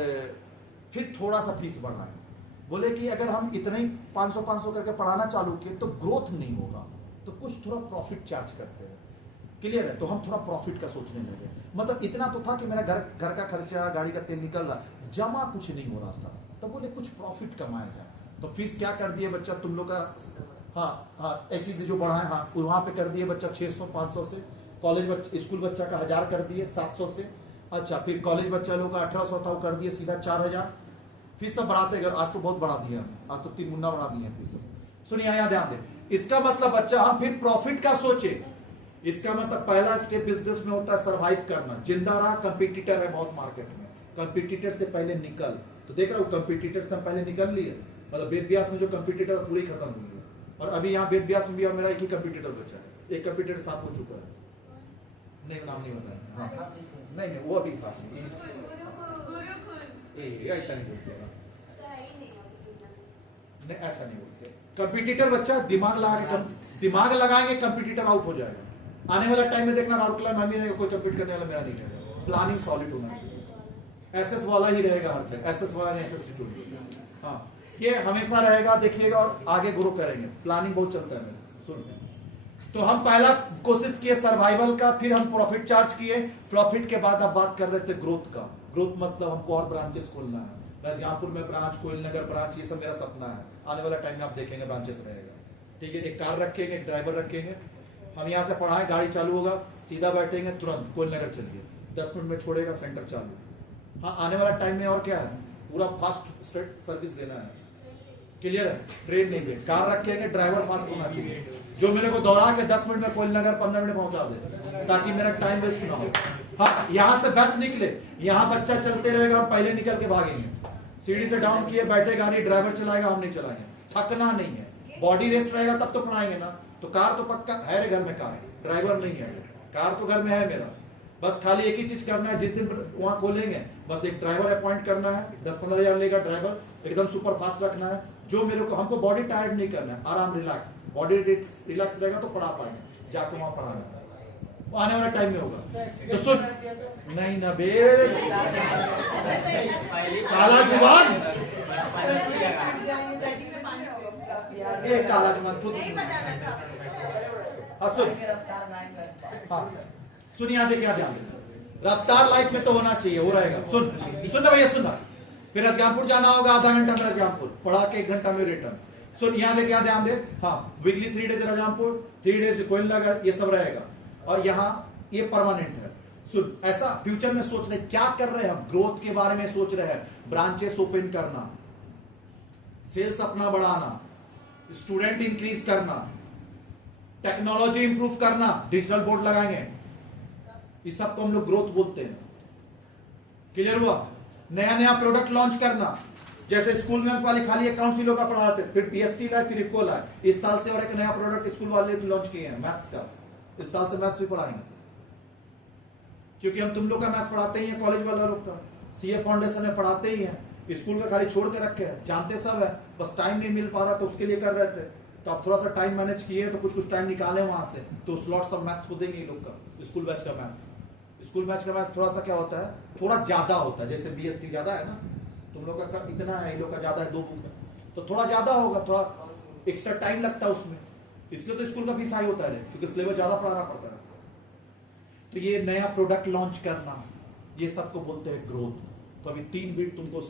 फिर थोड़ा सा फीस बढ़ाए। बोले कि अगर हम इतने ही 500 करके पढ़ाना चालू किए तो ग्रोथ नहीं होगा, तो कुछ थोड़ा प्रॉफिट चार्ज करते हैं। क्लियर है? तो हम थोड़ा प्रॉफिट का सोचने लगे। मतलब इतना तो था कि मेरा घर का खर्चा, गाड़ी का तेल निकल रहा, जमा कुछ नहीं हो रहा था, तो बोले कुछ प्रॉफिट कमाया जाए। तो फीस क्या कर दिए बच्चा तुम लोग का, हाँ ऐसी जो बढ़ाए, हाँ वहां पे कर दिए बच्चा 600-500 से, कॉलेज स्कूल बच्चा का 1000 कर दिए 700 से। अच्छा, फिर कॉलेज बच्चा लोग का 1800 था, वो कर दिए सीधा 4000। फीस सब बढ़ाते गए, आज तो बहुत बढ़ा दिया, आज तो 3 गुना बढ़ा दिए फीस। सुनिए यहाँ ध्यान दे, इसका मतलब बच्चा हम फिर प्रॉफिट का सोचे। इसका मतलब पहला स्टेप बिजनेस में होता है सर्वाइव करना, जिंदा रहा, कंपटीटर है बहुत मार्केट में, कंपटीटर से पहले निकल। तो देख रहे हो कंपटीटर से हम पहले निकल लिए, मतलब वेद व्यास में जो कंपटीटर पूरी खत्म हुई है, और अभी यहाँ वेद व्यास में भी और मेरा एक ही कंपटीटर बचा है, एक कंपटीटर साथ हो चुका है, नहीं नाम नहीं बताया, हाँ नहीं वो अभी साथ नहीं, ऐसा नहीं बोलते, नहीं ऐसा नहीं बोलते। कंपटीटर बच्चा दिमाग लगाएंगे, कंपटीटर आउट हो जाएगा। आने वाला टाइम में देखना राउरकेला में भी रहेगा, कोई कम्पीट करने वाला मेरा नहीं रहेगा। प्लानिंग सॉलिड होना चाहिए, एसएस वाला ही रहेगा हर जगह, एसएस वाला नहीं एसएस स्टूडेंट, हाँ ये हमेशा रहेगा, देखिएगा और आगे ग्रो करेंगे। प्लानिंग बहुत चलता है मेरा, सुन। तो हम पहला कोशिश किए सर्वाइवल का, फिर हम प्रॉफिट चार्ज किए, प्रॉफिट के बाद अब बात कर रहे थे ग्रोथ का। ग्रोथ मतलब हमको और ब्रांचेस खोलना है, राजगांवपुर में ब्रांच, कोयल नगर ब्रांच, ये सब मेरा सपना है। आने वाला टाइम में आप देखेंगे ब्रांचेस रहेगा, ठीक है। एक कार रखेंगे, एक ड्राइवर रखेंगे, हम यहाँ से पढ़ाएं, गाड़ी चालू होगा, सीधा बैठेंगे, तुरंत कोयल नगर चलिए, 10 मिनट में छोड़ेगा, सेंटर चालू। हाँ आने वाला टाइम में और क्या है, पूरा फास्ट स्ट्रेट सर्विस देना है। क्लियर है? ट्रेन नहीं है, कार रखेंगे, ड्राइवर फास्ट होना चाहिए, जो मेरे को दौड़ा के 10 मिनट में कोयल नगर 15 मिनट पहुंचा दे, ताकि मेरा टाइम वेस्ट ना हो। हाँ यहाँ से बैच निकले, यहाँ बच्चा चलते रहेगा, हम पहले निकल के भागेंगे, सीढ़ी से डाउन किए, बैठे गाड़ी, ड्राइवर चलाएगा, हम नहीं चलाएंगे, थकना नहीं है, बॉडी रेस्ट रहेगा तब तो पढ़ाएंगे ना। तो कार तो पक्का है घर में, कार ड्राइवर नहीं है, कार तो घर में है मेरा, बस खाली एक ही चीज करना है, जिस दिन वहां खोलेंगे बस एक ड्राइवर अपॉइंट करना है, 10-15 हजार लेगा ड्राइवर, एकदम सुपर फास्ट रखना है, जो मेरे को, हमको बॉडी टायर्ड नहीं करना है, आराम रिलैक्स, बॉडी रिलैक्स रहेगा तो पढ़ा पाएंगे, जाके वहां पढ़ाना वो आने वाला टाइम में होगा। तो सुन, नहीं ना बे काला जुबान, ये काला जुबान खुद, हाँ सुन यहाँ देख, क्या ध्यान दे, रफ्तार लाइफ में तो होना चाहिए, वो रहेगा। सुन सुन भैया, सुनना, फिर राजगांवपुर जाना होगा, आधा घंटा में राजगांवपुर, पढ़ा के 1 घंटा में रिटर्न। सुन यहाँ देख, क्या ध्यान दे, हाँ वीकली 3 डेज राजगांवपुर, 3 डेज कोयल नगर, ये सब रहेगा, और यहाँ ये परमानेंट है। सुन ऐसा फ्यूचर में सोच रहे, क्या कर रहे हैं हम, ग्रोथ के बारे में सोच रहे हैं, ब्रांचेस ओपन करना, सेल्स अपना बढ़ाना, स्टूडेंट इंक्रीज करना, टेक्नोलॉजी इंप्रूव करना, डिजिटल बोर्ड लगाएंगे, इस सब को हम लोग ग्रोथ बोलते हैं। क्लियर हुआ? नया नया प्रोडक्ट लॉन्च करना, जैसे स्कूल में हम खाली अकाउंट्स ही लोग का पढ़ा रहे थे, फिर पीएसटी लाए, फिर इक्वल आए, इस साल से और एक नया प्रोडक्ट स्कूल वाले लॉन्च किए हैं मैथ्स का, इस साल से मैथ्स भी पढ़ाएंगे, क्योंकि हम तुम लोग का मैथ्स पढ़ाते ही हैं, कॉलेज वाला लोग का सीए फाउंडेशन में पढ़ाते ही हैं, स्कूल में खाली छोड़ के रखे हैं, जानते सब है, बस टाइम नहीं मिल पा रहा तो उसके लिए कर रहे थे। तो अब थोड़ा सा टाइम मैनेज किए, तो कुछ टाइम निकाले वहां से, तो स्लॉट्स ऑफ मैथ्स को देंगे लोग का, स्कूल बैच का मैथ्स। स्कूल बैच का मैथ्स थोड़ा सा क्या होता है, थोड़ा ज्यादा होता है, जैसे बीएसटी ज्यादा है ना, तुम लोग का इतना है, इन लोग का ज्यादा है, 2 बुक है, तो थोड़ा ज्यादा होगा, थोड़ा एक्स्ट्रा टाइम लगता है उसमें, इसलिए तो स्कूल का फीस हाई होता है, क्योंकि सिलेबस ज्यादा पढ़ाना पड़ता है। तो ये नया प्रोडक्ट लॉन्च करना, ये सबको बोलते हैं ग्रोथ। तो अभी 3 बिट तुमको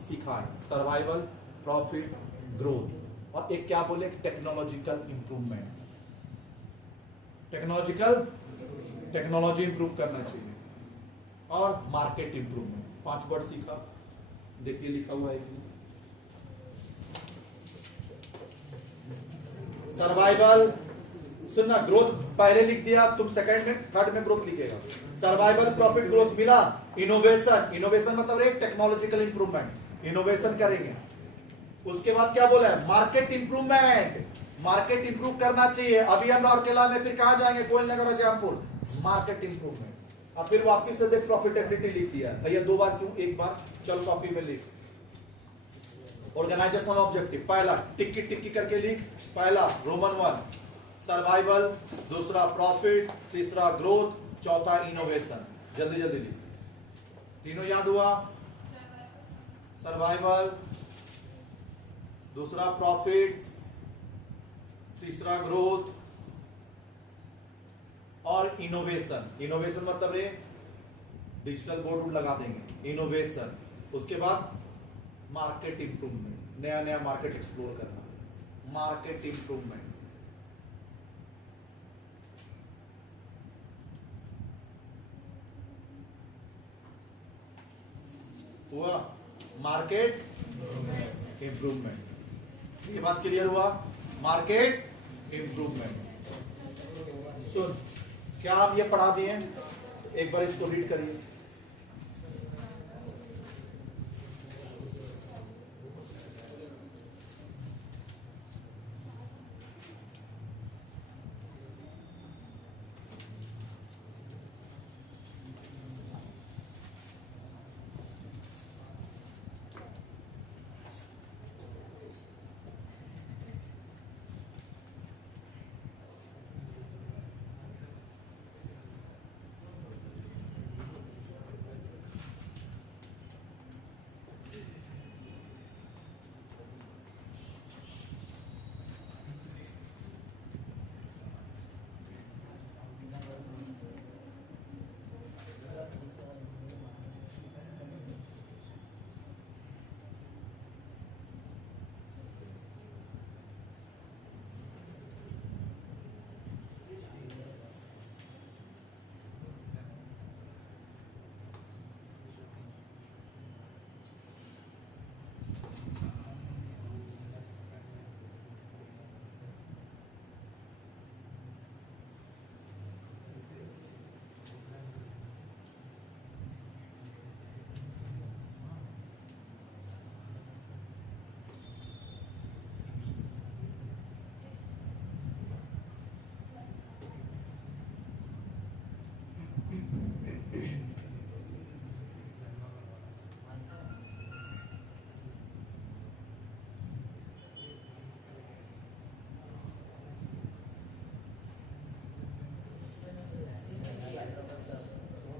सीखा है, सर्वाइवल, प्रॉफिट, ग्रोथ, और एक क्या बोले, टेक्नोलॉजिकल इंप्रूवमेंट, टेक्नोलॉजी इंप्रूव करना चाहिए, और मार्केट इंप्रूवमेंट। 5 वर्ड सीखा, देखिए लिखा हुआ है, सर्वाइवल, सुनना, ग्रोथ पहले लिख दिया, तुम सेकंड में थर्ड में ग्रोथ लिखेगा। सर्वाइवल, प्रॉफिट, ग्रोथ मिला। इनोवेशन, इनोवेशन मतलब एक टेक्नोलॉजिकल इंप्रूवमेंट, इनोवेशन करेंगे। उसके बाद क्या बोला है, मार्केट इंप्रूवमेंट, मार्केट इंप्रूव करना चाहिए। अभी हम राउरकेला में फिर कहां जाएंगे, कोयल नगर और जयपुर, मार्केट इंप्रूवमेंट। अब फिर वापिस से देख प्रॉफिटेबिलिटी लिख दिया भैया, 2 बार क्यों, 1 बार, चल कॉपी में लिख। ऑर्गेनाइजेशन ऑब्जेक्टिव, पहला टिक्की टिक्की करके लिख, पहला रोमन 1 सर्वाइवल, दूसरा प्रॉफिट, तीसरा ग्रोथ, चौथा इनोवेशन। जल्दी जल्दी लिख, तीनों याद हुआ, सर्वाइवल, दूसरा प्रॉफिट, तीसरा ग्रोथ और इनोवेशन। इनोवेशन मतलब रे डिजिटल बोर्ड लगा देंगे, इनोवेशन। उसके बाद मार्केट इंप्रूवमेंट, नया नया मार्केट एक्सप्लोर करना, मार्केट इंप्रूवमेंट। हुआ, मार्केट इंप्रूवमेंट। ये बात क्लियर हुआ, मार्केट इंप्रूवमेंट। सुन, क्या आप ये पढ़ा दिए, एक बार इसको रीड करिए।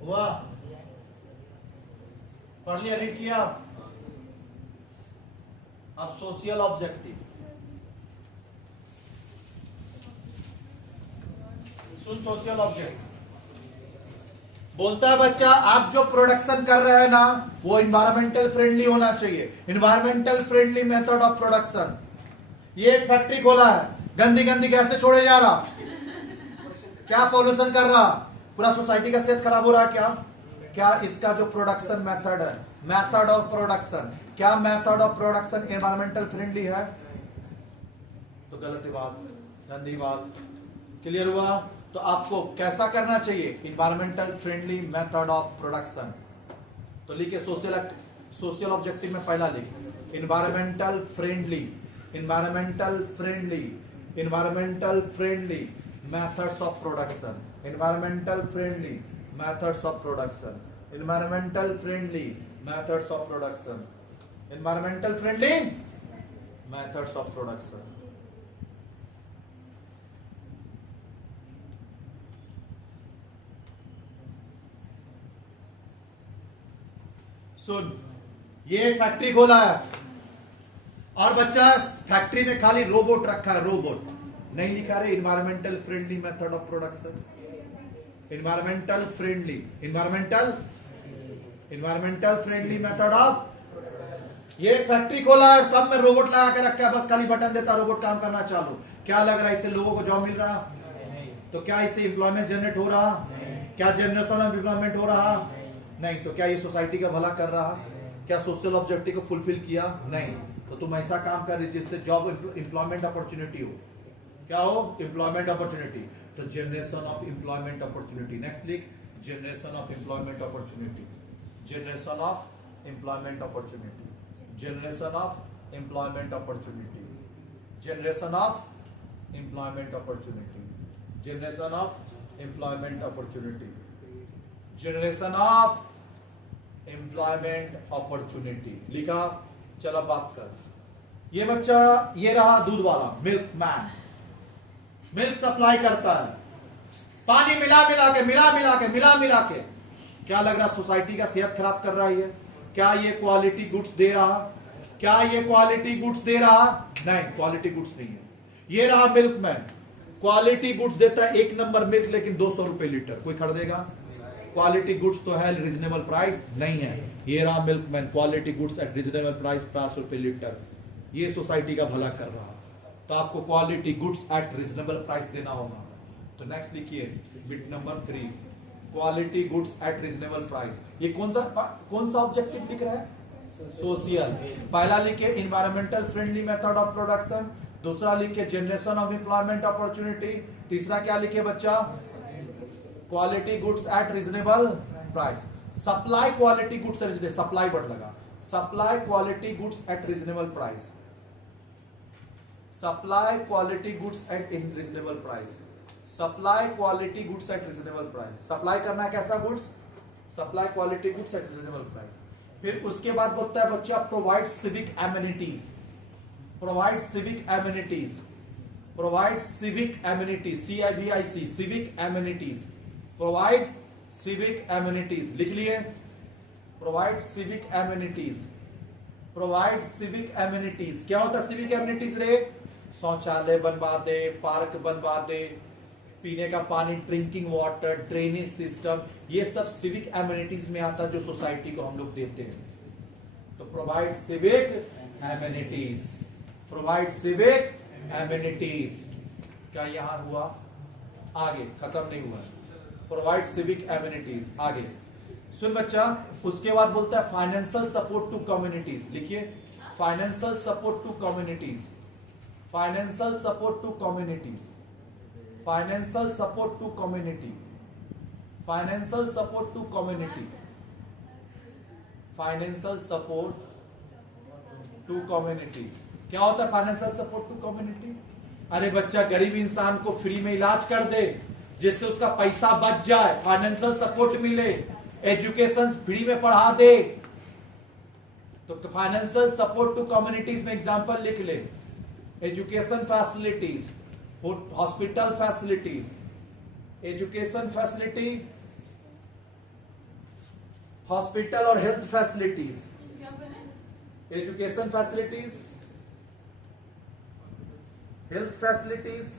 हुआ, पढ़ लिया, रीड किया। अब सोशल ऑब्जेक्टिव सुन, सोशल ऑब्जेक्टिव बोलता है बच्चा, आप जो प्रोडक्शन कर रहे हैं ना, वो इन्वायरमेंटल फ्रेंडली होना चाहिए। Environmental friendly method of production. ये एक फैक्ट्री खोला है, गंदी गंदी गैसें छोड़े जा रहा, क्या पॉल्यूशन कर रहा, पूरा सोसाइटी का सेहत खराब हो रहा है। क्या इसका जो प्रोडक्शन मेथड है, मेथड ऑफ प्रोडक्शन, क्या method of production environmental friendly है? तो गलत बात, गंदी बात। क्लियर हुआ? तो आपको कैसा करना चाहिए, environmental friendly method of production. तो लिखिए सोशल ऑब्जेक्टिव में पहला लिख environmental friendly, environmental friendly, environmental friendly methods of production, environmental friendly methods of production, environmental friendly methods of production, environmental friendly methods of production. सुन, ये factory खोला है और बच्चा फैक्ट्री में खाली रोबोट रखा है, रोबोट नहीं लिखा रहे environmental friendly method of production, environmental friendly, environmental friendly method of. ये फैक्ट्री खोला है, सब में रोबोट लगा के रखा है, बस खाली बटन देता रोबोट काम करना चालू। क्या लग रहा है इससे लोगों को जॉब मिल रहा? तो क्या इससे एम्प्लॉयमेंट जनरेट हो रहा? क्या जनरेशन ऑफ एम्प्लॉयमेंट हो रहा? नहीं। तो क्या ये सोसाइटी का भला कर रहा? क्या सोशल ऑब्जेक्टिव को फुलफिल किया? नहीं। तो तुम ऐसा काम कर रही जिससे जॉब एम्प्लॉयमेंट अपॉर्चुनिटी हो। क्या हो, एम्प्लॉयमेंट अपॉर्चुनिटी। तो generation of employment opportunity. Next लिख, generation of employment opportunity, generation of employment opportunity, generation of employment opportunity, generation of employment opportunity, generation of employment opportunity, generation of employment opportunity. लिखा, चलो बात कर। ये बच्चा, ये रहा दूध वाला, मिल्क मैन, मिल्क सप्लाई करता है, पानी मिला मिला के क्या लग रहा, सोसाइटी का सेहत खराब कर रहा है? क्या ये क्वालिटी गुड्स दे रहा? क्या ये क्वालिटी गुड्स दे रहा? नहीं, क्वालिटी गुड्स नहीं है। ये रहा मिल्क मैन, क्वालिटी गुड्स देता है 1 नंबर मिल्क, लेकिन 200 रुपए लीटर। कोई खरीदेगा? क्वालिटी गुड्स तो है, रीजनेबल प्राइस नहीं है। ये रहा milk man, quality goods at reasonable price, 5 रुपए लीटर। ये सोसाइटी का भला कर रहा, तो आपको quality goods at reasonable price देना होगा। तो नेक्स्ट लिखिए, bit number 3, quality goods at reasonable price. ये कौन सा ऑब्जेक्टिव लिख रहा है? सोशल। पहला लिखिए environmental friendly method of production, दूसरा लिखिए जनरेशन ऑफ एम्प्लॉयमेंट अपॉर्चुनिटी, तीसरा क्या लिखिए बच्चा? Quality goods at reasonable price. Supply quality goods at, supply word लगा, supply quality goods at reasonable price, supply quality goods at in reasonable price, supply quality goods at reasonable price. Supply करना है कैसा goods? Supply quality goods at reasonable price. फिर उसके बाद बोलता है बच्चा provide civic amenities, provide civic amenities, provide civic amenities, CIVIC, civic amenities, provide civic amenities. लिख लिए, provide civic amenities, provide civic amenities. क्या होता है सिविक एमिनिटीज रे? शौचालय बनवा दे, पार्क बनवा दे, पीने का पानी, ड्रिंकिंग वाटर, ड्रेनेज सिस्टम, ये सब सिविक एमिनिटीज में आता है जो सोसाइटी को हम लोग देते हैं। तो provide civic amenities, provide civic amenities. क्या यहां हुआ? आगे खत्म नहीं हुआ, प्रोवाइड सिविक एमिनिटीज। आगे सुन बच्चा, उसके बाद बोलता है फाइनेंशियल सपोर्ट टू कम्युनिटीज। लिखिए, financial support to communities, financial support to communities, financial support to community, financial support to community, financial support to community. क्या होता है फाइनेंशियल सपोर्ट टू कम्युनिटी? अरे बच्चा, गरीब इंसान को फ्री में इलाज कर दे जिससे उसका पैसा बच जाए, फाइनेंशियल सपोर्ट मिले, एजुकेशन फ्री में पढ़ा दे। तो फाइनेंशियल सपोर्ट टू कम्युनिटीज में एग्जांपल लिख ले, education facilities, hospital facilities, education facility, hospital और health facilities, education facilities, health facilities.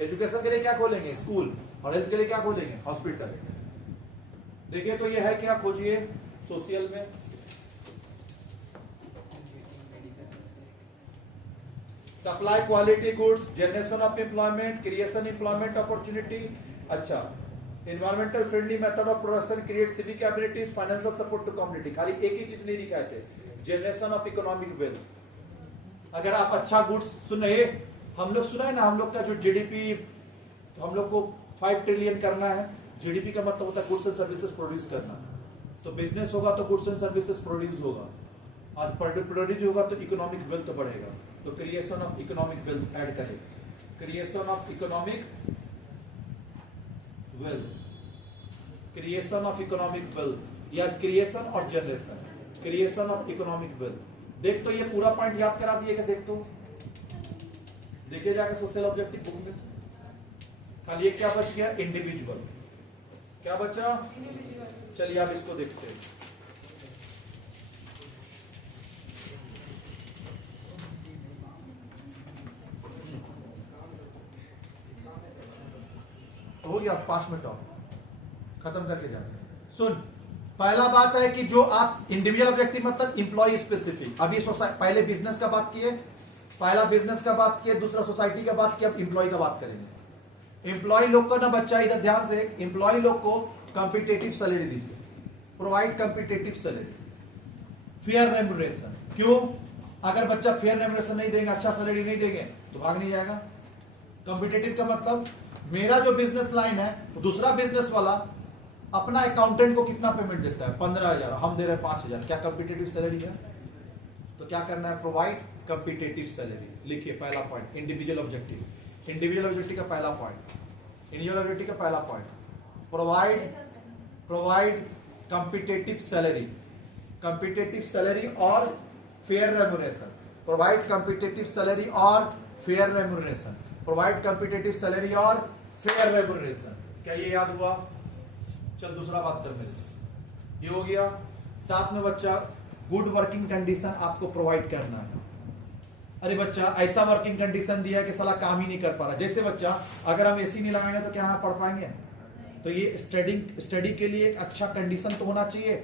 Education के लिए क्या खोलेंगे? स्कूल, और हेल्थ के लिए क्या खोलेंगे? हॉस्पिटल। देखिए तो ये है क्या, खोजिए सोशल में। Supply quality goods, generation of employment, creation employment opportunity. अच्छा, environmental friendly method of production, create civic abilities, financial support to community. खाली एक ही चीज नहीं लिखा थे, जनरेशन ऑफ इकोनॉमिक वेल्थ। अगर आप अच्छा गुड्स सुन रहे, हम लोग सुना है ना, हम लोग का जो जीडीपी, हम लोग को 5 ट्रिलियन करना है। जीडीपी का मतलब होता है गुड्स एंड सर्विसेज प्रोड्यूस करना। तो बिजनेस होगा तो गुड्स एंड सर्विसेज प्रोड्यूस होगा, आज प्रोड्यूस होगा तो इकोनॉमिक वेल्थ बढ़ेगा। तो creation of economic wealth add करें, creation of economic wealth, creation of economic wealth, या क्रिएशन और generation, creation of economic wealth. देख तो ये पूरा पॉइंट याद करा दिएगा। देख तो देखिए जाकर सोशल ऑब्जेक्टिव बुक में, खाली ये क्या बच गया? इंडिविजुअल। क्या बचा? चलिए आप इसको देखते हैं। हो गया 5 मिनट और खत्म करके जाते हैं। सुन, पहला बात है कि जो आप इंडिविजुअल ऑब्जेक्टिव मतलब इंप्लॉय स्पेसिफिक। अभी पहले बिजनेस का बात किए, पहला बिजनेस का बात किए, दूसरा सोसाइटी का बात किया, अब इंप्लॉय का बात करेंगे। इंप्लॉय लोग को ना बच्चा, इधर ध्यान से, इंप्लॉय लोग को कॉम्पिटेटिव सैलरी दीजिए, provide competitive salary, fair remuneration. क्यों? अगर बच्चा फेयर रेम्यूनरेशन नहीं देंगे, अच्छा सैलरी नहीं देंगे तो भाग नहीं जाएगा। कॉम्पिटिटिव का मतलब मेरा जो बिजनेस लाइन है, दूसरा बिजनेस वाला अपना अकाउंटेंट को कितना पेमेंट देता है, 15,000, हम दे रहे हैं 5,000, क्या कॉम्पिटिटिव सैलरी है? तो क्या करना है, प्रोवाइड कॉम्पिटिटिव सैलरी। लिखिए पहला point, individual objective. Individual objective का पहला पॉइंट, इंडिविजुअल ऑब्जेक्टिव का पहला point, provide competitive salary, competitive salary और fair remuneration, provide competitive salary और fair remuneration, provide competitive salary और फेयर रेम्यूनरेशन। क्या ये याद हुआ? चल दूसरा बात कर मेरे से, ये हो गया। साथ में बच्चा गुड वर्किंग कंडीशन आपको प्रोवाइड करना है। अरे बच्चा ऐसा वर्किंग कंडीशन दिया कि साला काम ही नहीं कर पा रहा। जैसे बच्चा अगर हम एसी नहीं लगाएंगे तो क्या यहाँ पढ़ पाएंगे? तो ये स्टडी के लिए एक अच्छा कंडीशन तो होना चाहिए,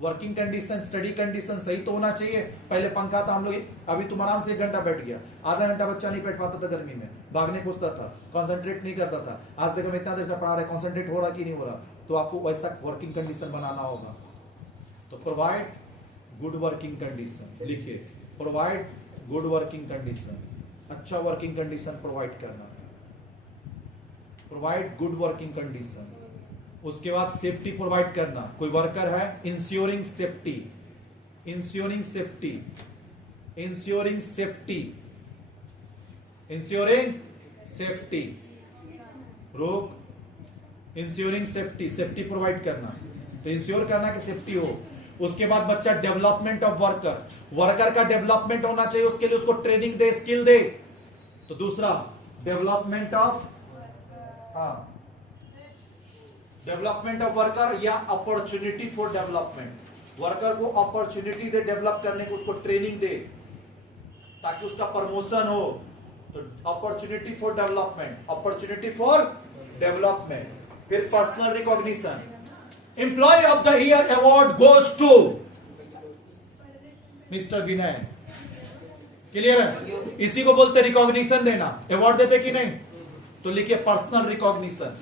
वर्किंग कंडीशन, स्टडी कंडीशन सही तो होना चाहिए। पहले पंखा था, हम लोग अभी तुम आराम से 1 घंटा बैठ गया, आधा घंटा बच्चा नहीं बैठ पाता था गर्मी में, भागने घुसता था, कंसंट्रेट नहीं करता था। आज देखो इतना देर से पढ़ा रहे, कंसंट्रेट हो रहा कि नहीं हो रहा? तो आपको वैसा वर्किंग कंडीशन बनाना होगा। तो प्रोवाइड गुड वर्किंग कंडीशन, लिखिए प्रोवाइड गुड वर्किंग कंडीशन, अच्छा वर्किंग कंडीशन प्रोवाइड करना, प्रोवाइड गुड वर्किंग कंडीशन। उसके बाद सेफ्टी प्रोवाइड करना। कोई वर्कर है, ensuring safety, ensuring safety, ensuring safety, ensuring safety, रोक, इंश्योरिंग सेफ्टी, सेफ्टी प्रोवाइड करना। तो इंश्योर करना कि सेफ्टी हो। उसके बाद बच्चा डेवलपमेंट ऑफ वर्कर, वर्कर का डेवलपमेंट होना चाहिए, उसके लिए उसको ट्रेनिंग दे, स्किल दे। तो दूसरा डेवलपमेंट ऑफ, हाँ, डेवलपमेंट ऑफ वर्कर या अपॉर्चुनिटी फॉर डेवलपमेंट। वर्कर को अपॉर्चुनिटी दे डेवलप करने को, उसको ट्रेनिंग दे ताकि उसका प्रमोशन हो। तो opportunity for development, opportunity for development. फिर personal recognition, employee of the year award goes to mister Vinay. Clear है? इसी को बोलते रिकॉग्निशन देना। अवार्ड देते कि नहीं? तो लिखिए personal recognition,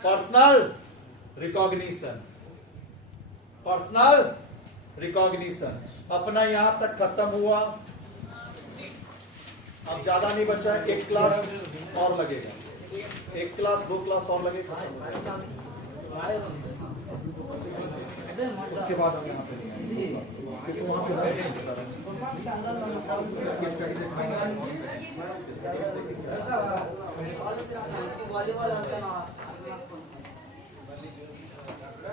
personal recognition, personal recognition. अपना यहां तक खत्म हुआ, अब ज्यादा नहीं बचा है, 1 क्लास और लगेगा, 1 क्लास 2 क्लास और लगेगा। उसके बाद हम यहाँ पे नहीं आएंगे, क्योंकि वहां पे